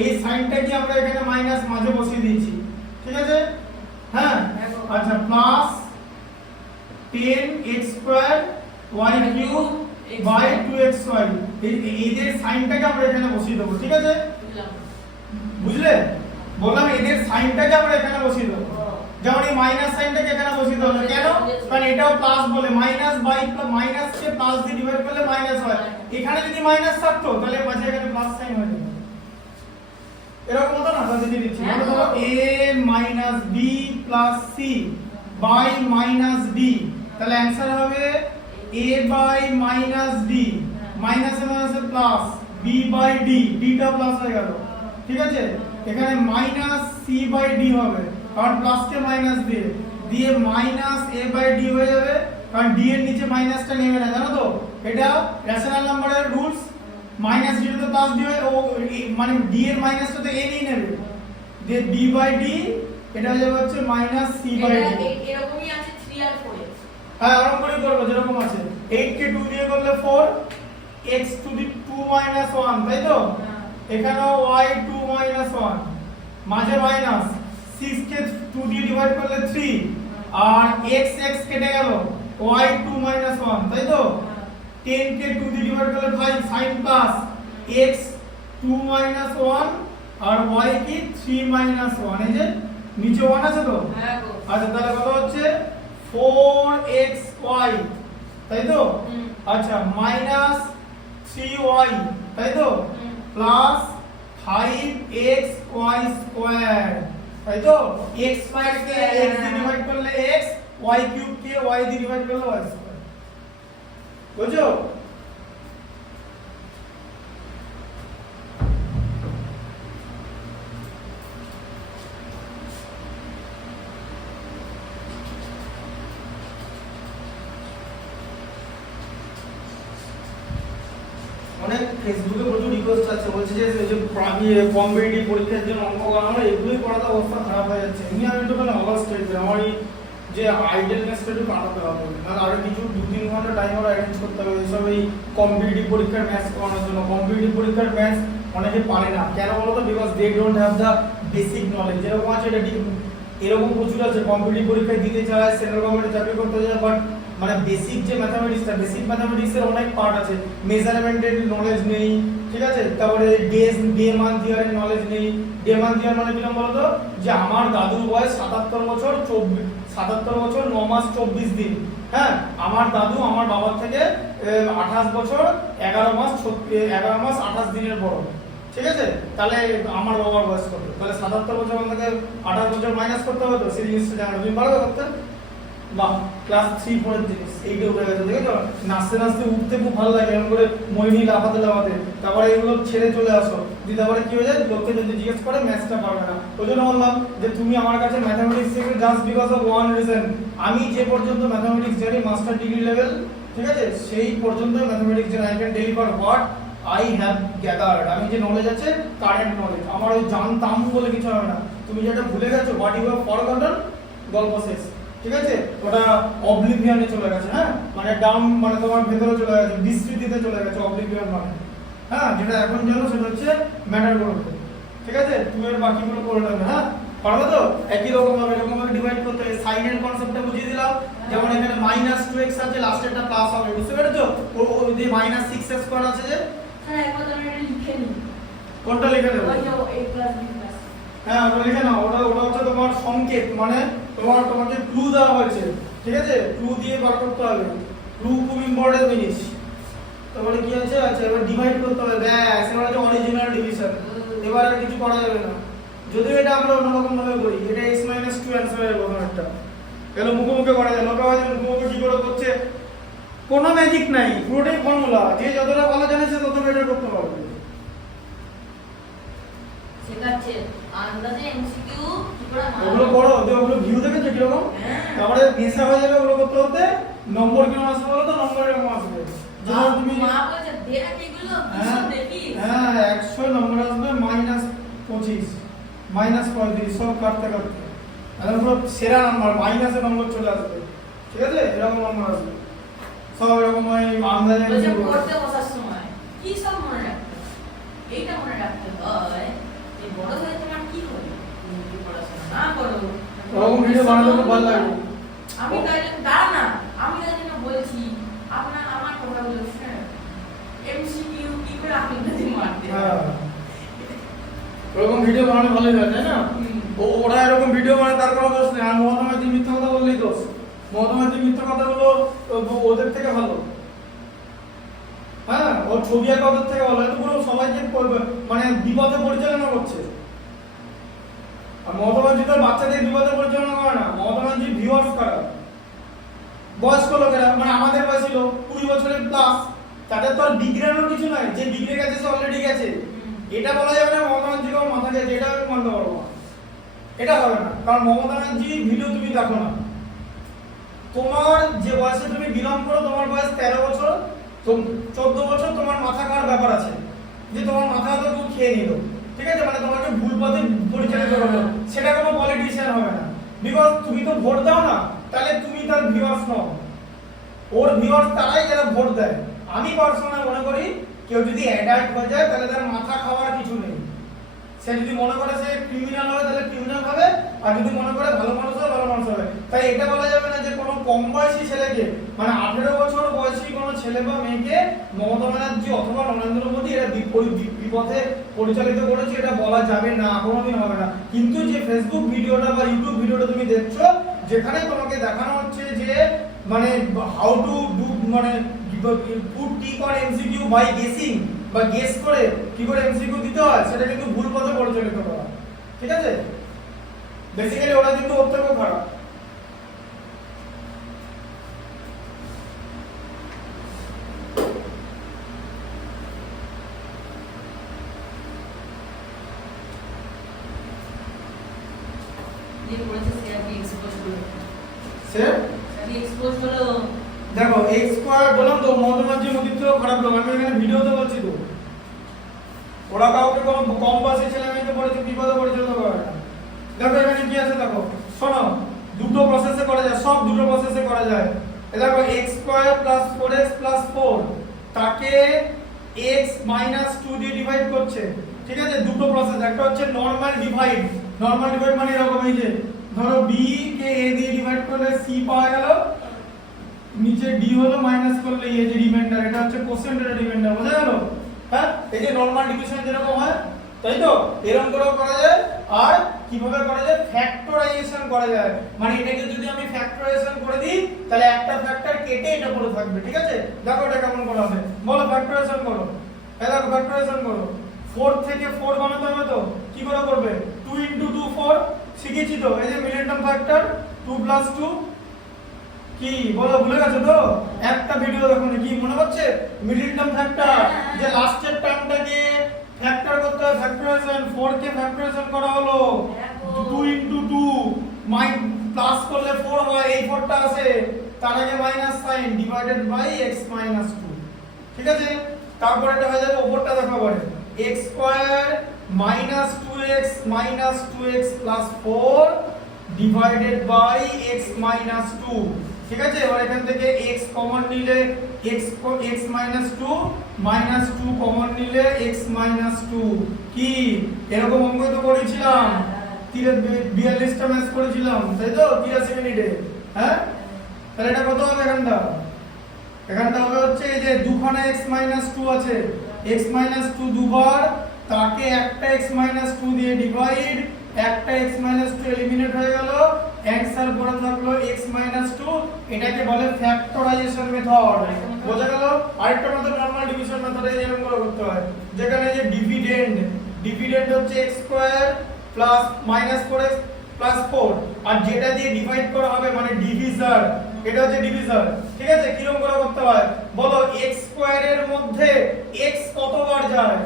এই সাইনটা কি আমরা এখানে মাইনাস মাঝে বসিয়ে দিয়েছি, ঠিক আছে? হ্যাঁ আচ্ছা plus 10x square y cube by 2xy, এদের সাইনটাকে আমরা এখানে বসিয়ে দেব, ঠিক আছে? বুঝলে? বললাম এদের সাইনটাকে আমরা এখানে বসিয়ে দেব। যেমন এই মাইনাস সাইনটাকে এখানে বসিয়ে দেব, কেন? কারণ এটাও প্লাস বলে, মাইনাস বাই মাইনাস কে প্লাস দিয়ে ডিভাইড করলে মাইনাস হয়, এখানে যদি মাইনাস থাকতো তাহলে মাঝে এখানে প্লাস সাইন হয়ে যেত, এরকম হতো না? তাহলে দিয়ে দিচ্ছি, মানে ধরো a minus b plus c by minus d, তাহলে অ্যানসার হবে a বাই মাইনাস d, মাইনাসে মাইনাসে plus, b by d, d টা প্লাস হয়ে গেল, ঠিক আছে? এখানে মাইনাস c বাই d হবে, কারণ প্লাস কে মাইনাস দিয়ে দিয়ে মাইনাস a বাই d হয়ে যাবে, কারণ d এর নিচে মাইনাসটা নেমে না, জানো তো? এটা রেশনাল নাম্বারের রুলস, মাইনাস d তো প্লাস d হয়, ও মানে d এর মাইনাসটা তো a নিয়ে নেবে, দিয়ে b বাই d এটা হয়ে যাবে হচ্ছে মাইনাস c বাই d। এরকমই আছে 3 আর 4 এ। হ্যাঁ এরকম করে করব যেরকম আছে, 8 কে 2 দিয়ে করলে 4, x টু দি 2 মাইনাস 1, তাই তো? এখানেও y2 মাইনাস 1, মাঝে মাইনাস, 6 কে 2 দিয়ে ডিভাইড করলে 3, আর x কেটে গেল, y2 মাইনাস 1, তাই তো? 10 কে 2 দিয়ে ডিভাইড করলে 5, sin প্লাস x 2 মাইনাস 1 আর y কি 3 মাইনাস 1, এই যে নিচে 1 আছে তো? হ্যাঁ গো। আচ্ছা তাহলে কত হচ্ছে 4xy, তাই তো? আচ্ছা মাইনাস 3y, তাই তো? প্লাস 5xy স্কয়ার, তাই তো? x স্কয়ার কে x দিয়ে ডিভাইড করলে x, y কিউব কে y দিয়ে ডিভাইড করলে y স্কয়ার, বুঝছো? অনেক ফেসবুকে প্রচুর রিকোয়েস্ট আছে, বলছে যে এই যে কম্পিটিটিভ পরীক্ষার জন্য অঙ্ক করানো, এগুলোই পড়াতে অবস্থা খারাপ হয়ে যাচ্ছে। এমনি আমি একটু মানে অবাস টাইপের, আমার এই যে আইডিয়ালনেসটা একটু কাটাতে হবে, মানে আরো কিছু 2-3 ঘন্টা টাইম আরো অ্যারেঞ্জ করতে হবে এইসব এই কম্পিটিটিভ পরীক্ষার ম্যাথস করানোর জন্য। কম্পিটিটিভ পরীক্ষার ম্যাথস অনেকে পারে না, কেন বলো তো? Because they don't have the basic knowledge. যেরকম আছে এটা এরকম প্রচুর আছে কম্পিটিটিভ পরীক্ষায় দিতে চায়, সেন্ট্রাল গভর্নমেন্টে চাকরি করতে চায়, বাট মানে বেসিক যে ম্যাথমেটিক্সটা, বেসিক ম্যাথমেটিক্সের অনেক পার্ট আছে, মেজারমেন্টের নলেজ নেই, ঠিক আছে? তারপরে ডে মান্থ ইয়ারের নলেজ নেই। ডে মান্থ ইয়ার মানে কিরকম বলো তো? যে আমার দাদুর বয়স 77 বছর 9 মাস 24 দিন, হ্যাঁ? আমার দাদু আমার বাবার থেকে 28 বছর 11 মাস 28 দিনের বড়, ঠিক আছে? তাহলে আমার বাবার বয়স কত? তাহলে 77 বছর থেকে 28 বছর মাইনাস করতে হবে, তো সেই জিনিসটা জানো, তুমি পারবে করতে? বাহ, ক্লাস 3 4 এর জিনিস এইটা উঠে গেছে, দেখেছো? নাচতে নাচতে উঠতে খুব ভালো লাগে, এরকম করে মইনি লাফাতে লাফাতে। তারপরে এগুলো ছেড়ে চলে আসো, দিয়ে তারপরে কি হয়ে যায়, লোককে যদি জিজ্ঞেস করে ম্যাথসটা পারবে না। ওই জন্য বললাম যে তুমি আমার কাছে ম্যাথমেটিক্স থেকে just because of one reason, আমি যে পর্যন্ত ম্যাথমেটিক্স জানি মাস্টার ডিগ্রি লেভেল, ঠিক আছে, সেই পর্যন্ত ম্যাথমেটিক্স জানি। I can deliver what I have gathered, আমি যে নলেজ আছে কারেন্ট নলেজ, আমার ওই জানতাম বলে কিছু হবে না। তুমি যেটা ভুলে গেছো, হোয়াট ইউ হ্যাভ ফরগটন, গল্প শেষ, ঠিক আছে? ওটা অবলিভিয়নে চলে গেছে, হ্যাঁ, মানে ডাউন, মানে তোমার ভেতরে চলে গেছে, বিস্মৃতিতে চলে গেছে অবলিভিয়ন মানে, হ্যাঁ। যেটা এখন জানো সেটা হচ্ছে ম্যাটার করবে, ঠিক আছে? তুমি এর বাকিগুলো করে নেবে, হ্যাঁ, পারবে তো? একই রকম ভাবে এরকম ভাবে ডিভাইড করতে হবে। সাইনের কনসেপ্টটা বুঝিয়ে দিলাম, যেমন এখানে -2x আছে, লাস্টেরটা প্লাস হবে, বুঝতে পেরেছো? ও যে -6x স্কয়ার আছে যে, স্যার একবার তো এটা লিখে নিন, কোনটা লিখে দেব? ওই যে a প্লাস b প্লাস, হ্যাঁ, ওটা লিখে নাও। ওটা হচ্ছে তোমার সংকেত, মানে তোমাকে ক্লু দেওয়া হয়েছে, ঠিক আছে? ক্লু দিয়ে বার করতে হবে, ক্লু খুব ইম্পর্টেন্ট জিনিস। তারপরে কি আছে, আচ্ছা এবার ডিভাইড করতে হবে, ব্যাস, এবার হচ্ছে অরিজিনাল ডিভিশন। এবার আর কিছু করা যাবে না, যদিও এটা আমরা অন্যরকম ভাবে করি। এটা x - 2 অ্যানসারের প্রথম একটা এগুলো মুখোমুখি করা যায়। লোকে হয়তো মুখোমুখি কি করে করছে, কোনো ম্যাজিক নাই, পুরোটাই ফর্মুলা। যে যতটা ভালো জানে সে তত বেটার করতে পারবে। শেখাচ্ছে আন্দাজে এমসিকিউ কি করে ওগুলো করো, ওগুলো ভিউ দেখেছো কিরকম? তারপরে নেশা হয়ে যাবে ওগুলো করতে করতে। নম্বর কেমন আসবে বলো তো? নম্বর এরকম আসবে, যখন তুমি মা বলছে দেখ এগুলো কিসব দেখিস, হ্যাঁ 100 নম্বর আসবে -25 -35 সব কাটতে কাটতে, আর পুরো সেরা নাম্বার মাইনাসে নম্বর চলে আসবে, ঠিক আছে? এরকম নম্বর আসবে সব, এরকম ওই আন্দাজে বলছে পড়তে বসার সময় কি সব মনে রাখতে হয়? এইটা মনে রাখতে হয় যে বড় হয়ে তোমার কি হবে, তুমি যদি পড়াশোনা না করো। ওরকম ভিডিও বানাতে খুব ভালো লাগে। আমি তাই দাঁড়া না, আমি তাই জন্য বলছি আপনার আমার কথাগুলো শুনে এমসিকিউ কি করে আপনি যদি মারতে হ্যাঁ, ওরকম ভিডিও বানানো ভালোই হয়, তাই না? ওরা এরকম ভিডিও বানায়, তার কোনো দোষ নেই। আর মহাত্মাজি মিথ্যা কথা বললেই দোষ। মহাত্মাজি মিথ্যা কথাগুলো ওদের থেকে ভালো, হ্যাঁ, ওর ছবি আঁকা ওদের থেকে ভালো। এটা পুরো সবাইকে মানে বিপদে পরিচালনা করছে। আর মহাত্মাজি তো বাচ্চাদের বিপদে পরিচালনা করে না, মহাত্মাজি ভিউয়ার্স কারা, বয়স্ক লোকেরা, মানে আমাদের বয়সী লোক 20 বছরের প্লাস, তাদের তো আর বিগড়ানোর কিছু নাই। যে বিগড়ে গেছে সে অলরেডি গেছে, এটা বলা যাবে না মমতা ব্যানার্জি কারো মাথা গেছে, এটা আমি মানতে পারবো না, এটা হবে না। কারণ মমতা ব্যানার্জি ভিডিও তুমি দেখো না, তোমার যে বয়সে তুমি বিলং করো, তোমার বয়স 13 বছর, 14 বছর, তোমার মাথা খাওয়ার ব্যাপার আছে, যে তোমার মাথা তো কেউ খেয়ে নিল, ঠিক আছে? মানে তোমাকে ভুল পথে পরিচালিত করলো, সেটা কোনো পলিটিশিয়ান হবে না। বিকজ তুমি তো ভোট দাও না, তাহলে তুমি তার ভিউয়ার্স নও। ওর ভিউয়ার্স তারাই যারা ভোট দেয়। আমি পার্সোনালি মনে করি কেউ যদি অ্যাডাল্ট হয়ে যায় তাহলে তার মাথা খাওয়ার কিছু নেই। সে যদি মনে করে সে ক্রিমিনাল হবে তাহলে ক্রিমিনাল হবে, আর যদি মনে করে ভালো মানুষ হবে ভালো মানুষ হবে। তাই এটা বলা যাবে না যে কোনো কম বয়সী ছেলেকে, মানে 18 বছর বয়সী কোনো ছেলে বা মেয়েকে মমতা ব্যানার্জি অথবা নরেন্দ্র মোদী এরা বিপথে পরিচালিত করেছে, এটা বলা যাবে না, কোনোদিন হবে না। কিন্তু যে ফেসবুক ভিডিওটা বা ইউটিউব ভিডিওটা তুমি দেখছো, যেখানে তোমাকে দেখানো হচ্ছে যে মানে হাউ টু ডু, মানে put tick on MCQ by guessing, বা গেস করে কি করে এমসিকিউ দিতে হয়, সেটা কিন্তু ভুল পথে পরিচালিত করা, ঠিক আছে? বেসিক্যালি ওরা কিন্তু ওর থেকেও খারাপ। যে বলেছে সে আপনি এক্সপোজ হলো, সে আপনি এক্সপোজ হলো। দেখো x স্কয়ার বললাম তো, মমতা ব্যানার্জির মধ্যে তো খারাপ লোক, আমি এখানে ভিডিওতে বলছি তো। ওরা কাউকে কোনো কম বয়সী ছেলে মেয়েকে বিপদে পরিচালিত করে না। দেখো এখানে কি আছে, দেখো শোনো, দুটো প্রসেসে করা যায়, সব দুটো প্রসেসে করা যায়। দেখো x square plus 4x plus 4 তাকে x মাইনাস 2 দিয়ে ডিভাইড করছে, ঠিক আছে? দুটো প্রসেস, একটা হচ্ছে নরমাল ডিভাইড। নরমাল ডিভাইড মানে এরকম, এই যে ধরো b কে a দিয়ে ডিভাইড করলে c পাওয়া গেল, নিচে d হলো, মাইনাস করলে এই যে রিমাইন্ডার, এটা হচ্ছে কোশ্চেন্টের রিমাইন্ডার, বোঝা গেল? হ্যাঁ, এই যে নরমাল ডিভিশন যেরকম হয়, তাই তো এরকম করেও করা যায়। আর কিভাবে করা যায়, ফ্যাক্টরাইজেশন করা যায়, মানে এটাকে যদি আমি ফ্যাক্টরাইজেশন করে দিই তাহলে একটা ফ্যাক্টর কেটে এটা পড়ে থাকবে, ঠিক আছে? দেখো এটা কেমন করা হবে, বলো ফ্যাক্টরাইজেশন করো। এই দেখো ফ্যাক্টরাইজেশন করো, 4 থেকে 4 বানাতে হবে, তো কি করে করবে? 2 * 2 4 শিখেছি তো, এই যে মিডল টার্ম ফ্যাক্টর 2 + 2 কি বলো, ভুলে গেছো তো? একটা ভিডিও দেখো কি মনে হচ্ছে? মিডল টার্ম ফ্যাক্টর, যে লাস্টের টার্মটাকে ফ্যাক্টর করতে হয়, ফ্যাক্টরাইজেশন 4 কে ফ্যাক্টরাইজেশন করা হলো 2 into 2 প্লাস করলে 4 হয়, এই 4টা আছে, তার আগে minus sign divided by x minus 2। ঠিক আছে, তারপর এটা হয়ে যাবে উপরটা দেখো পরে x square minus 2x minus 2x plus 4 divided by x minus 2। ঠিক আছে, এবার এখান থেকে x কমন নিলে x minus 2 minus 2 কমন নিলে x minus 2 কি এরকম অঙ্ক তো করেছিলাম, 42টা ম্যাচ করেছিলাম তাই তো 83 মিনিটে। হ্যাঁ, তাহলে এটা কত হবে এখানটা? এখানটা হবে হচ্ছে এই যে দুখানা x minus 2 আছে, x minus 2 দুবার, তাকে একটা x minus 2 দিয়ে ডিভাইড, একটা x minus 2 এলিমিনেট হয়ে গেল, অ্যানসার পড়ে থাকলো x minus 2। এটাকে বলে ফ্যাক্টরাইজেশন মেথড। বোঝা গেল? আরেকটা মেথড নরমাল ডিভিশন মেথডে এরকম করে করতে হয়, যেখানে যে ডিভিডেন্ড হচ্ছে x square plus minus 4x plus 4, আর যেটা দিয়ে ডিভাইড করা হবে মানে ডিভিজার, এটা হচ্ছে ডিভিজার। ঠিক আছে, কিরকম করে করতে হয় বলো? x স্কয়ারের মধ্যে x কতবার যায়?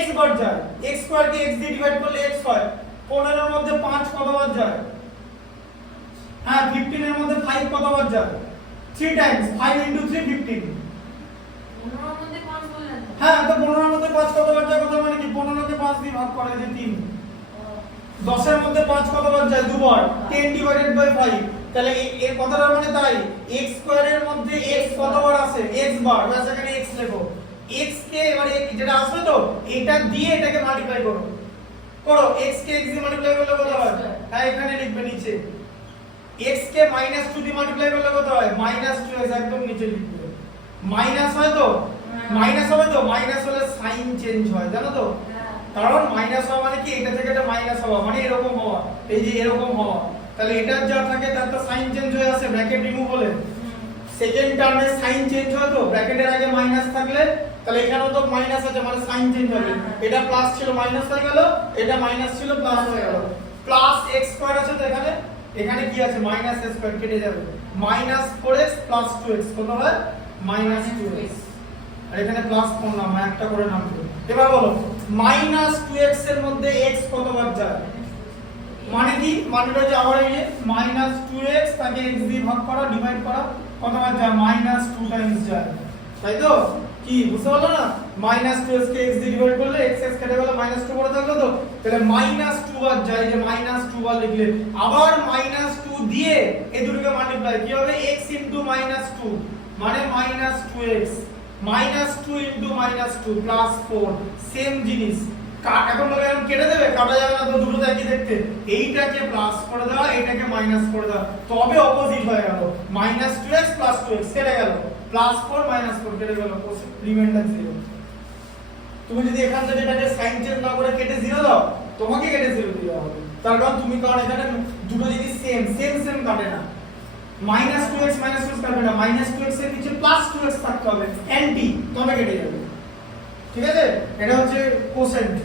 x বার যায়। x স্কয়ার কে x দিয়ে ডিভাইড করলে x হয়। 15 এর মধ্যে 5 কতবার যায়? হ্যাঁ, 15 এর মধ্যে 5 কতবার যায়? 3 টাইমস, 5 into 3 15। 15 এর মধ্যে 5 বললেন তো? হ্যাঁ, তো 15 এর মধ্যে 5 কতবার যায়? কত মানে কি 15 কে 5 দিয়ে ভাগ করে যে 3। 10 এর মধ্যে 5 কতবার যায়? দুবার, 10 divided by 5। তাহলে এর কথাটা মানে তাই, x স্কয়ারের মধ্যে x কতবার আছে? x বার, ব্যাস এখানে x লেখো। x কে এবার যেটা আসবে তো এটা দিয়ে এটাকে মাল্টিপ্লাই করো, x কে x দিয়ে মাল্টিপ্লাই করলে কত হয়? হ্যাঁ, এখানে লিখবে নিচে। x কে -2 দিয়ে মাল্টিপ্লাই করলে কত হয়? -2x, একদম নিচে লিখবে। মাইনাস হয় তো, মাইনাস হবে তো, মাইনাস হলে সাইন চেঞ্জ হয়, জানো তো? কারণ মাইনাস হওয়া মানে কি, এটা থেকে এটা মাইনাস হওয়া মানে এরকম হওয়া, এই যে এরকম হওয়া। তাহলে এটা যা থাকে তার তো সাইন চেঞ্জ হয়ে আসে, ব্র্যাকেট রিমুভ হলে সেকেন্ড টার্মে সাইন চেঞ্জ হয় তো, ব্র্যাকেটের আগে মাইনাস থাকলে তাহলে এখানেও তো মাইনাস আছে মানে সাইন চেঞ্জ হবে। এটা প্লাস ছিল মাইনাস হয়ে গেল, এটা মাইনাস ছিল প্লাস হয়ে গেল। প্লাস x স্কয়ার আছে তো এখানে, এখানে কি আছে? মাইনাস x স্কয়ার কেটে যাবে, -4x প্লাস 2x কত হয়? -2x। আর এখানে প্লাস কোন নাম একটা করে নাম দিও। এবার বলো -2x এর মধ্যে x কতবার যায়? মানে কি, মানেটা যে আবার এই যে -2x তাকে x দিয়ে ভাগ করা ডিভাইড করা, কতবার যায়? -2 টাইমস যায়, তাই তো? কি বুঝতে পারলো না? -2x কে x দিয়ে ডিভাইড করলে x কেটে গেল, -2 পড়ে থাকলো তো, তাহলে -2 বার যায়, যে -2 বার লিখলে আবার -2 দিয়ে এই দুটোকে মাল্টিপ্লাই কি হবে? x * -2 মানে -2x, -2 * -2 প্লাস 4, সেম জিনিস। এখন বলে এখন কেটে দেবে, কাটা যাবে না তো, দুটো একই দেখতে। এইটাকে প্লাস করে দেওয়া, এইটাকে মাইনাস করে দেওয়া, তবে অপোজিট হয়ে গেল। -2x প্লাস 2x কেটে গেল, প্লাস 4 মাইনাস 4 কেটে গেল, রিমাইন্ডার 0। তুমি যদি এখান থেকে এটাকে সাইন চেঞ্জ না করে কেটে 0 দাও, তোমাকে কেটে 0 দিতে হবে, তার কারণ তুমি, কারণ এখানে দুটো জিনিস সেম কাটে না। -2x -2x কাটবে না, -2x এর নিচে +2x থাকতে হবে, অ্যান্টি, তবে কেটে যাবে। ঠিক আছে, এটা হচ্ছে কোসেন্ট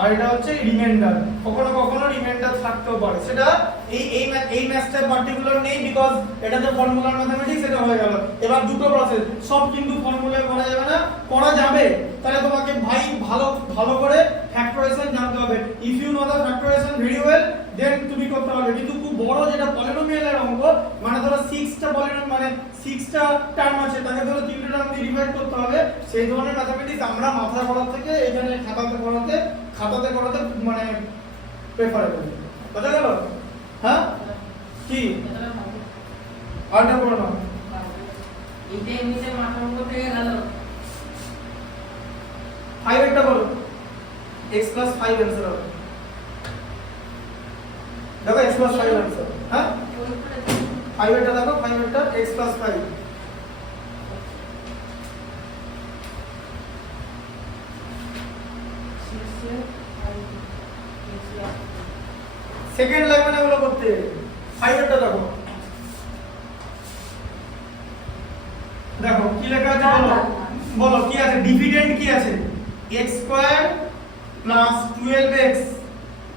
আর এটা হচ্ছে রিমাইন্ডার। কখনো কখনো রিমাইন্ডার থাকতেও পারে, সেটা এই ম্যাথটা পার্টিকুলার নেই, বিকজ এটা তো ফর্মুলার ম্যাথমেটিক্স, এটা হয়ে গেল। এবার দুটো প্রসেস, সব কিন্তু ফর্মুলায় করা যাবে না, করা যাবে, তাহলে তোমাকে ভাই ভালো করে ফ্যাক্টরাইজেশন জানতে হবে। If you know the factorisation very well, then তুমি করতে পারবে। কিন্তু খুব বড় যেটা পলিনোমিয়ালের অঙ্ক, মানে ধরো 6টা পলিনোমিয়াল মানে 6টা টার্ম আছে, তাকে ধরো 3টে টার্ম দিয়ে ডিভাইড করতে হবে, সেই ধরনের ম্যাথমেটিক্স আমরা মাথায় পড়া থেকে এখানে খাতাতে করাতে মানে প্রেফারেবল। বুঝা গেল? হ্যাঁ, কি আরটা পড়ো না, এইটা এমনিতে মাথার উপর থেকে গেল। 5 এরটা বলো, x + 5 आंसर হবে। দেখো x + 5 आंसर, হ্যাঁ 5 এরটা দেখো, 5 এরটা x + 5। সেকেন্ড লাগবে না এগুলো করতে, 5 এরটা দেখো, দেখো কি লেখা আছে বলো, বলো কি আছে? ডিভিডেন্ড কি আছে? x square plus 12x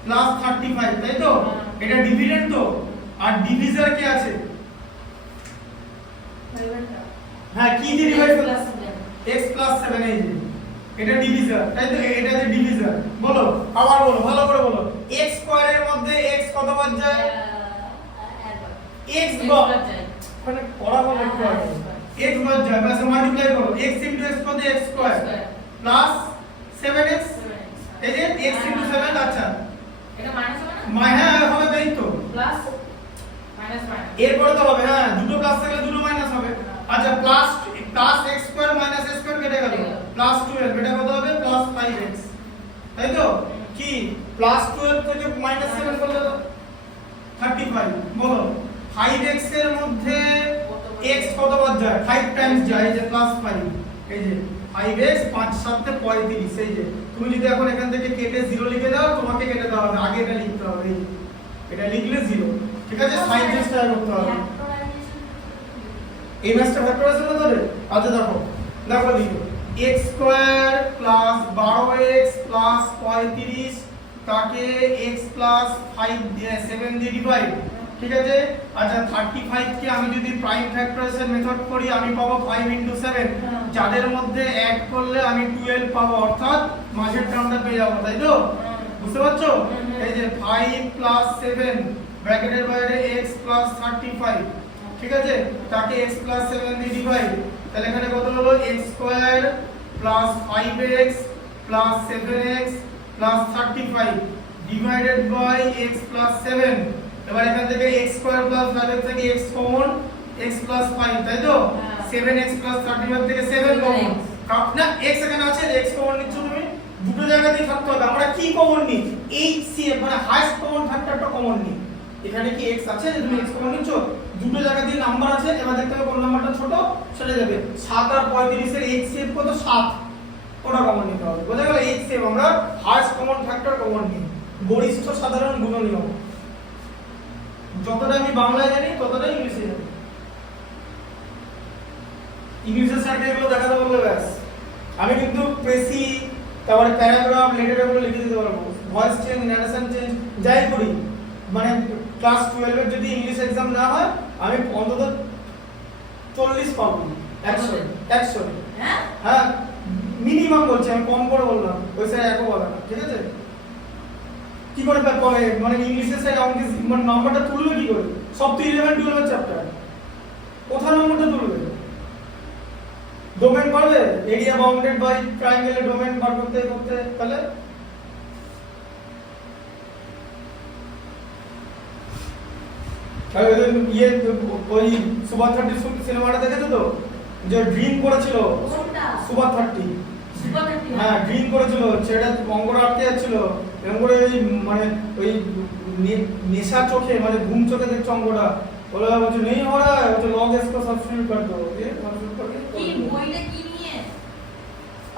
plus 35, তাই তো? এটা ডিভিডেন্ড তো। আর ডিভিজার কি আছে? হ্যাঁ কি দিয়ে ডিভাইড করব x প্লাস 7 এই যে এটা ডিভিজার তাই তো এটা যে ডিভিজার বলো আবার বলো ভালো করে বলো x স্কয়ারের মধ্যে x কত বার যায় x বার মানে পড়া বলো একটু আগে x বার যায় বাস মাল্টিপ্লাই করো x x কত x স্কয়ার প্লাস 7x এই যে x 7 আচ্ছা এটা মাইনাস হবে না হ্যাঁ হবে তাই তো প্লাস মাইনাস মাইনাস এরপরে তো হবে হ্যাঁ দুটো প্লাস থাকলে দুটো মাইনাস হবে আচ্ছা plus x square minus x square কেটে গেল প্লাস 12 এটা কত হবে প্লাস 5x তাই তো কি প্লাস 12 থেকে মাইনাস 7 করলে তো 35 বলো 5x এর মধ্যে x কতবার যায় 5 টাইমস যায় এই যে প্লাস 5 এই যে 5x 5 7 এ 35 এই যে তুমি যদি এখন এখান থেকে কেটে 0 লিখে দাও তোমাকে কেটে দাও হবে আগে এটা লিখতে হবে এই এটা লিখলে 0 ঠিক আছে সাইন চেষ্টা করতে হবে এই ম্যাচটা ফ্যাক্টরাইজেশন ধরে আচ্ছা দেখো দেখো লিখো x square plus 12x plus 35 তাকে x প্লাস 5 দিয়ে 7 দিয়ে ডিভাইড ঠিক আছে আচ্ছা 35 কে আমি যদি প্রাইম ফ্যাক্টরাইজেশন মেথড করি আমি পাবো 5 7 যাদের মধ্যে অ্যাড করলে আমি 12 পাবো অর্থাৎ মাঝের টার্মটা পেয়ে যাবো তাই তো বুঝতে পারছো এই যে 5 প্লাস 7 ব্র্যাকেটের বাইরে x প্লাস 35 ঠিক আছে তাকে x প্লাস 7 দিয়ে ডিভাইড তাহলে এখানে কত হলো x square plus 5x plus 7x plus 35 divided by x plus 7 এবার এখান থেকে x স্কয়ার প্লাস 5x থেকে x কমন x প্লাস 5 তাই তো 7x প্লাস 35 থেকে 7 কমন না x এখানে আছে x কমন নিচ্ছ তুমি দুটো জায়গাতেই থাকতে হবে আমরা কি কমন নিই HCF মানে হাইয়েস্ট কমন ফ্যাক্টরটা কমন নিই এখানে কি x আছে যে তুমি x কমন নিচ্ছ দুটো জায়গাতেই নাম্বার আছে এবার দেখতে হবে কোন নাম্বারটা ছোট চলে যাবে 7 আর 35 এর HCF কত 7 ওটা কমন নিতে হবে বোঝা গেল HCF আমরা হাইয়েস্ট কমন ফ্যাক্টর কমন নিই গরিষ্ঠ সাধারণ গুণনীয়ক যতটা আমি বাংলায় জানি ততটা ইংলিশে জানি ইংলিশের সাইডে এগুলো দেখাতে বললে ব্যাস আমি কিন্তু প্রেসি তারপরে প্যারাগ্রাফ লেটার এগুলো লিখে দিতে পারবো ভয়েস চেঞ্জ ন্যারেশন চেঞ্জ যাই করি মানে ক্লাস 12 এর যদি ইংলিশ एग्जाम না হয় আমি অন্তত 40 পাবো 100 হ্যাঁ হ্যাঁ মিনিমাম বলছি আমি কম করে বললাম ওই স্যার একও বলে না ঠিক আছে কি করে পাবে মানে ইংলিশের সাইড অঙ্কে মানে নাম্বারটা তুলবে কি করে সব তো 11 12 এর চ্যাপ্টার কোথায় নাম্বারটা তুলবে ডোমেন পারবে এরিয়া বাউন্ডেড বাই ট্রায়াঙ্গেলের ডোমেন বার করতে করতে তাহলে তাহলে ইয়ে ওই সুপার 30 সিনেমাটা দেখেছো তো যে ড্রিম করেছিল কোনটা সুপার 30 সুপার 30 হ্যাঁ ড্রিম করেছিল ছেলেটা অঙ্গরা আটকে যাচ্ছিল এরকম করে ওই মানে ওই নেশা চোখে মানে ঘুম চোখে দেখছে অঙ্গটা বলে বলছে নেই हो रहा है तो लॉग इसको सब्स्टिट्यूट कर दो ये सब्स्टिट्यूट करके কি বইটা কি নিয়ে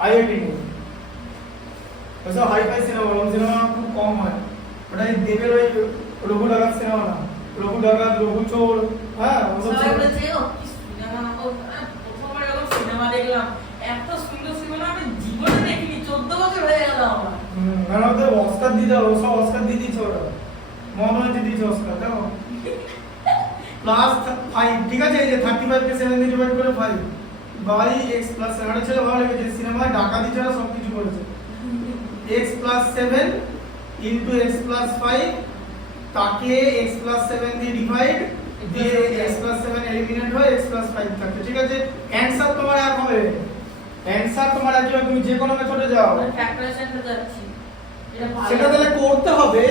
आईआईटी में वैसे हाई फाई सिनेमा ওই সিনেমা খুব কম হয় ওটা দেবের ওই রঘু ডাকাত সিনেমা না রঘু ডাকাত রঘু চোর হ্যাঁ ওসব সবাই বলছে ও কি সিনেমা ও প্রথমবার যখন সিনেমা দেখলাম এত সুন্দর সিনেমা আমি জীবনে দেখিনি 14 বছর হয়ে গেল আমার মানে ওদের অস্কার দিতে হবে সব অস্কার দিয়ে দিচ্ছে ওরা মনে হয় দিয়ে দিচ্ছে অস্কার দেখো প্লাস 5 ঠিক আছে এই যে 35 কে 7 দিয়ে ডিভাইড করে 5 বাই x প্লাস 7 ছিল ভালো লেগেছে সিনেমায় ডাকাতি ছাড়া সব কিছু করেছে x plus 7 into x plus 5 তাকে x প্লাস 7 দিয়ে ডিভাইড দিয়ে x প্লাস 7 এলিমিনেট হয় x প্লাস 5 থাকে ঠিক আছে অ্যানসার তোমার এক হবে অ্যানসার তোমার এক হবে তুমি যে কোনো মেথডে যাও ফ্যাক্টরাইজেশনটা যাচ্ছি এটা ভালো সেটা তাহলে করতে হবে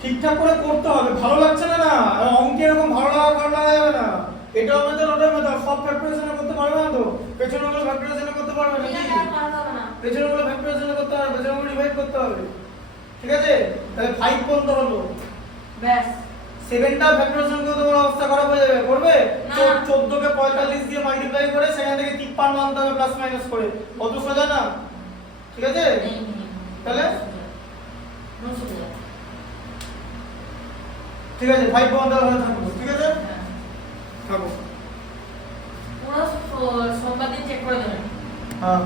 ঠিকঠাক করে করতে হবে ভালো লাগছে না না অঙ্কে এরকম ভালো লাগা যাবে না এটা আমাদের ওটা মেথড সব ফ্যাক্টরাইজেশন করতে পারবে না তো পেছনগুলো ফ্যাক্টরাইজেশন করতে পারবে না ঠিক আছে আর পারা যাবে না পেছনগুলো ফ্যাক্টরাইজেশন করতে হবে পেছনগুলো ডিভাইড করতে হবে ঠিক আছে তাহলে 5 কোনটা হলো ব্যাস 7টা ফ্যাক্টরাইজেশন করে তোমার অবস্থা খারাপ হয়ে যাবে করবে না। 14 কে 45 দিয়ে মাল্টিপ্লাই করে সেখান থেকে 53 আনতে হবে প্লাস মাইনাস করে কত সোজা না ঠিক আছে তাহলে ঠিক আছে 5 পয়েন্ট হলে থাকবো ঠিক আছে থাকো পুরো সোমবার দিন চেক করে দেবেন হ্যাঁ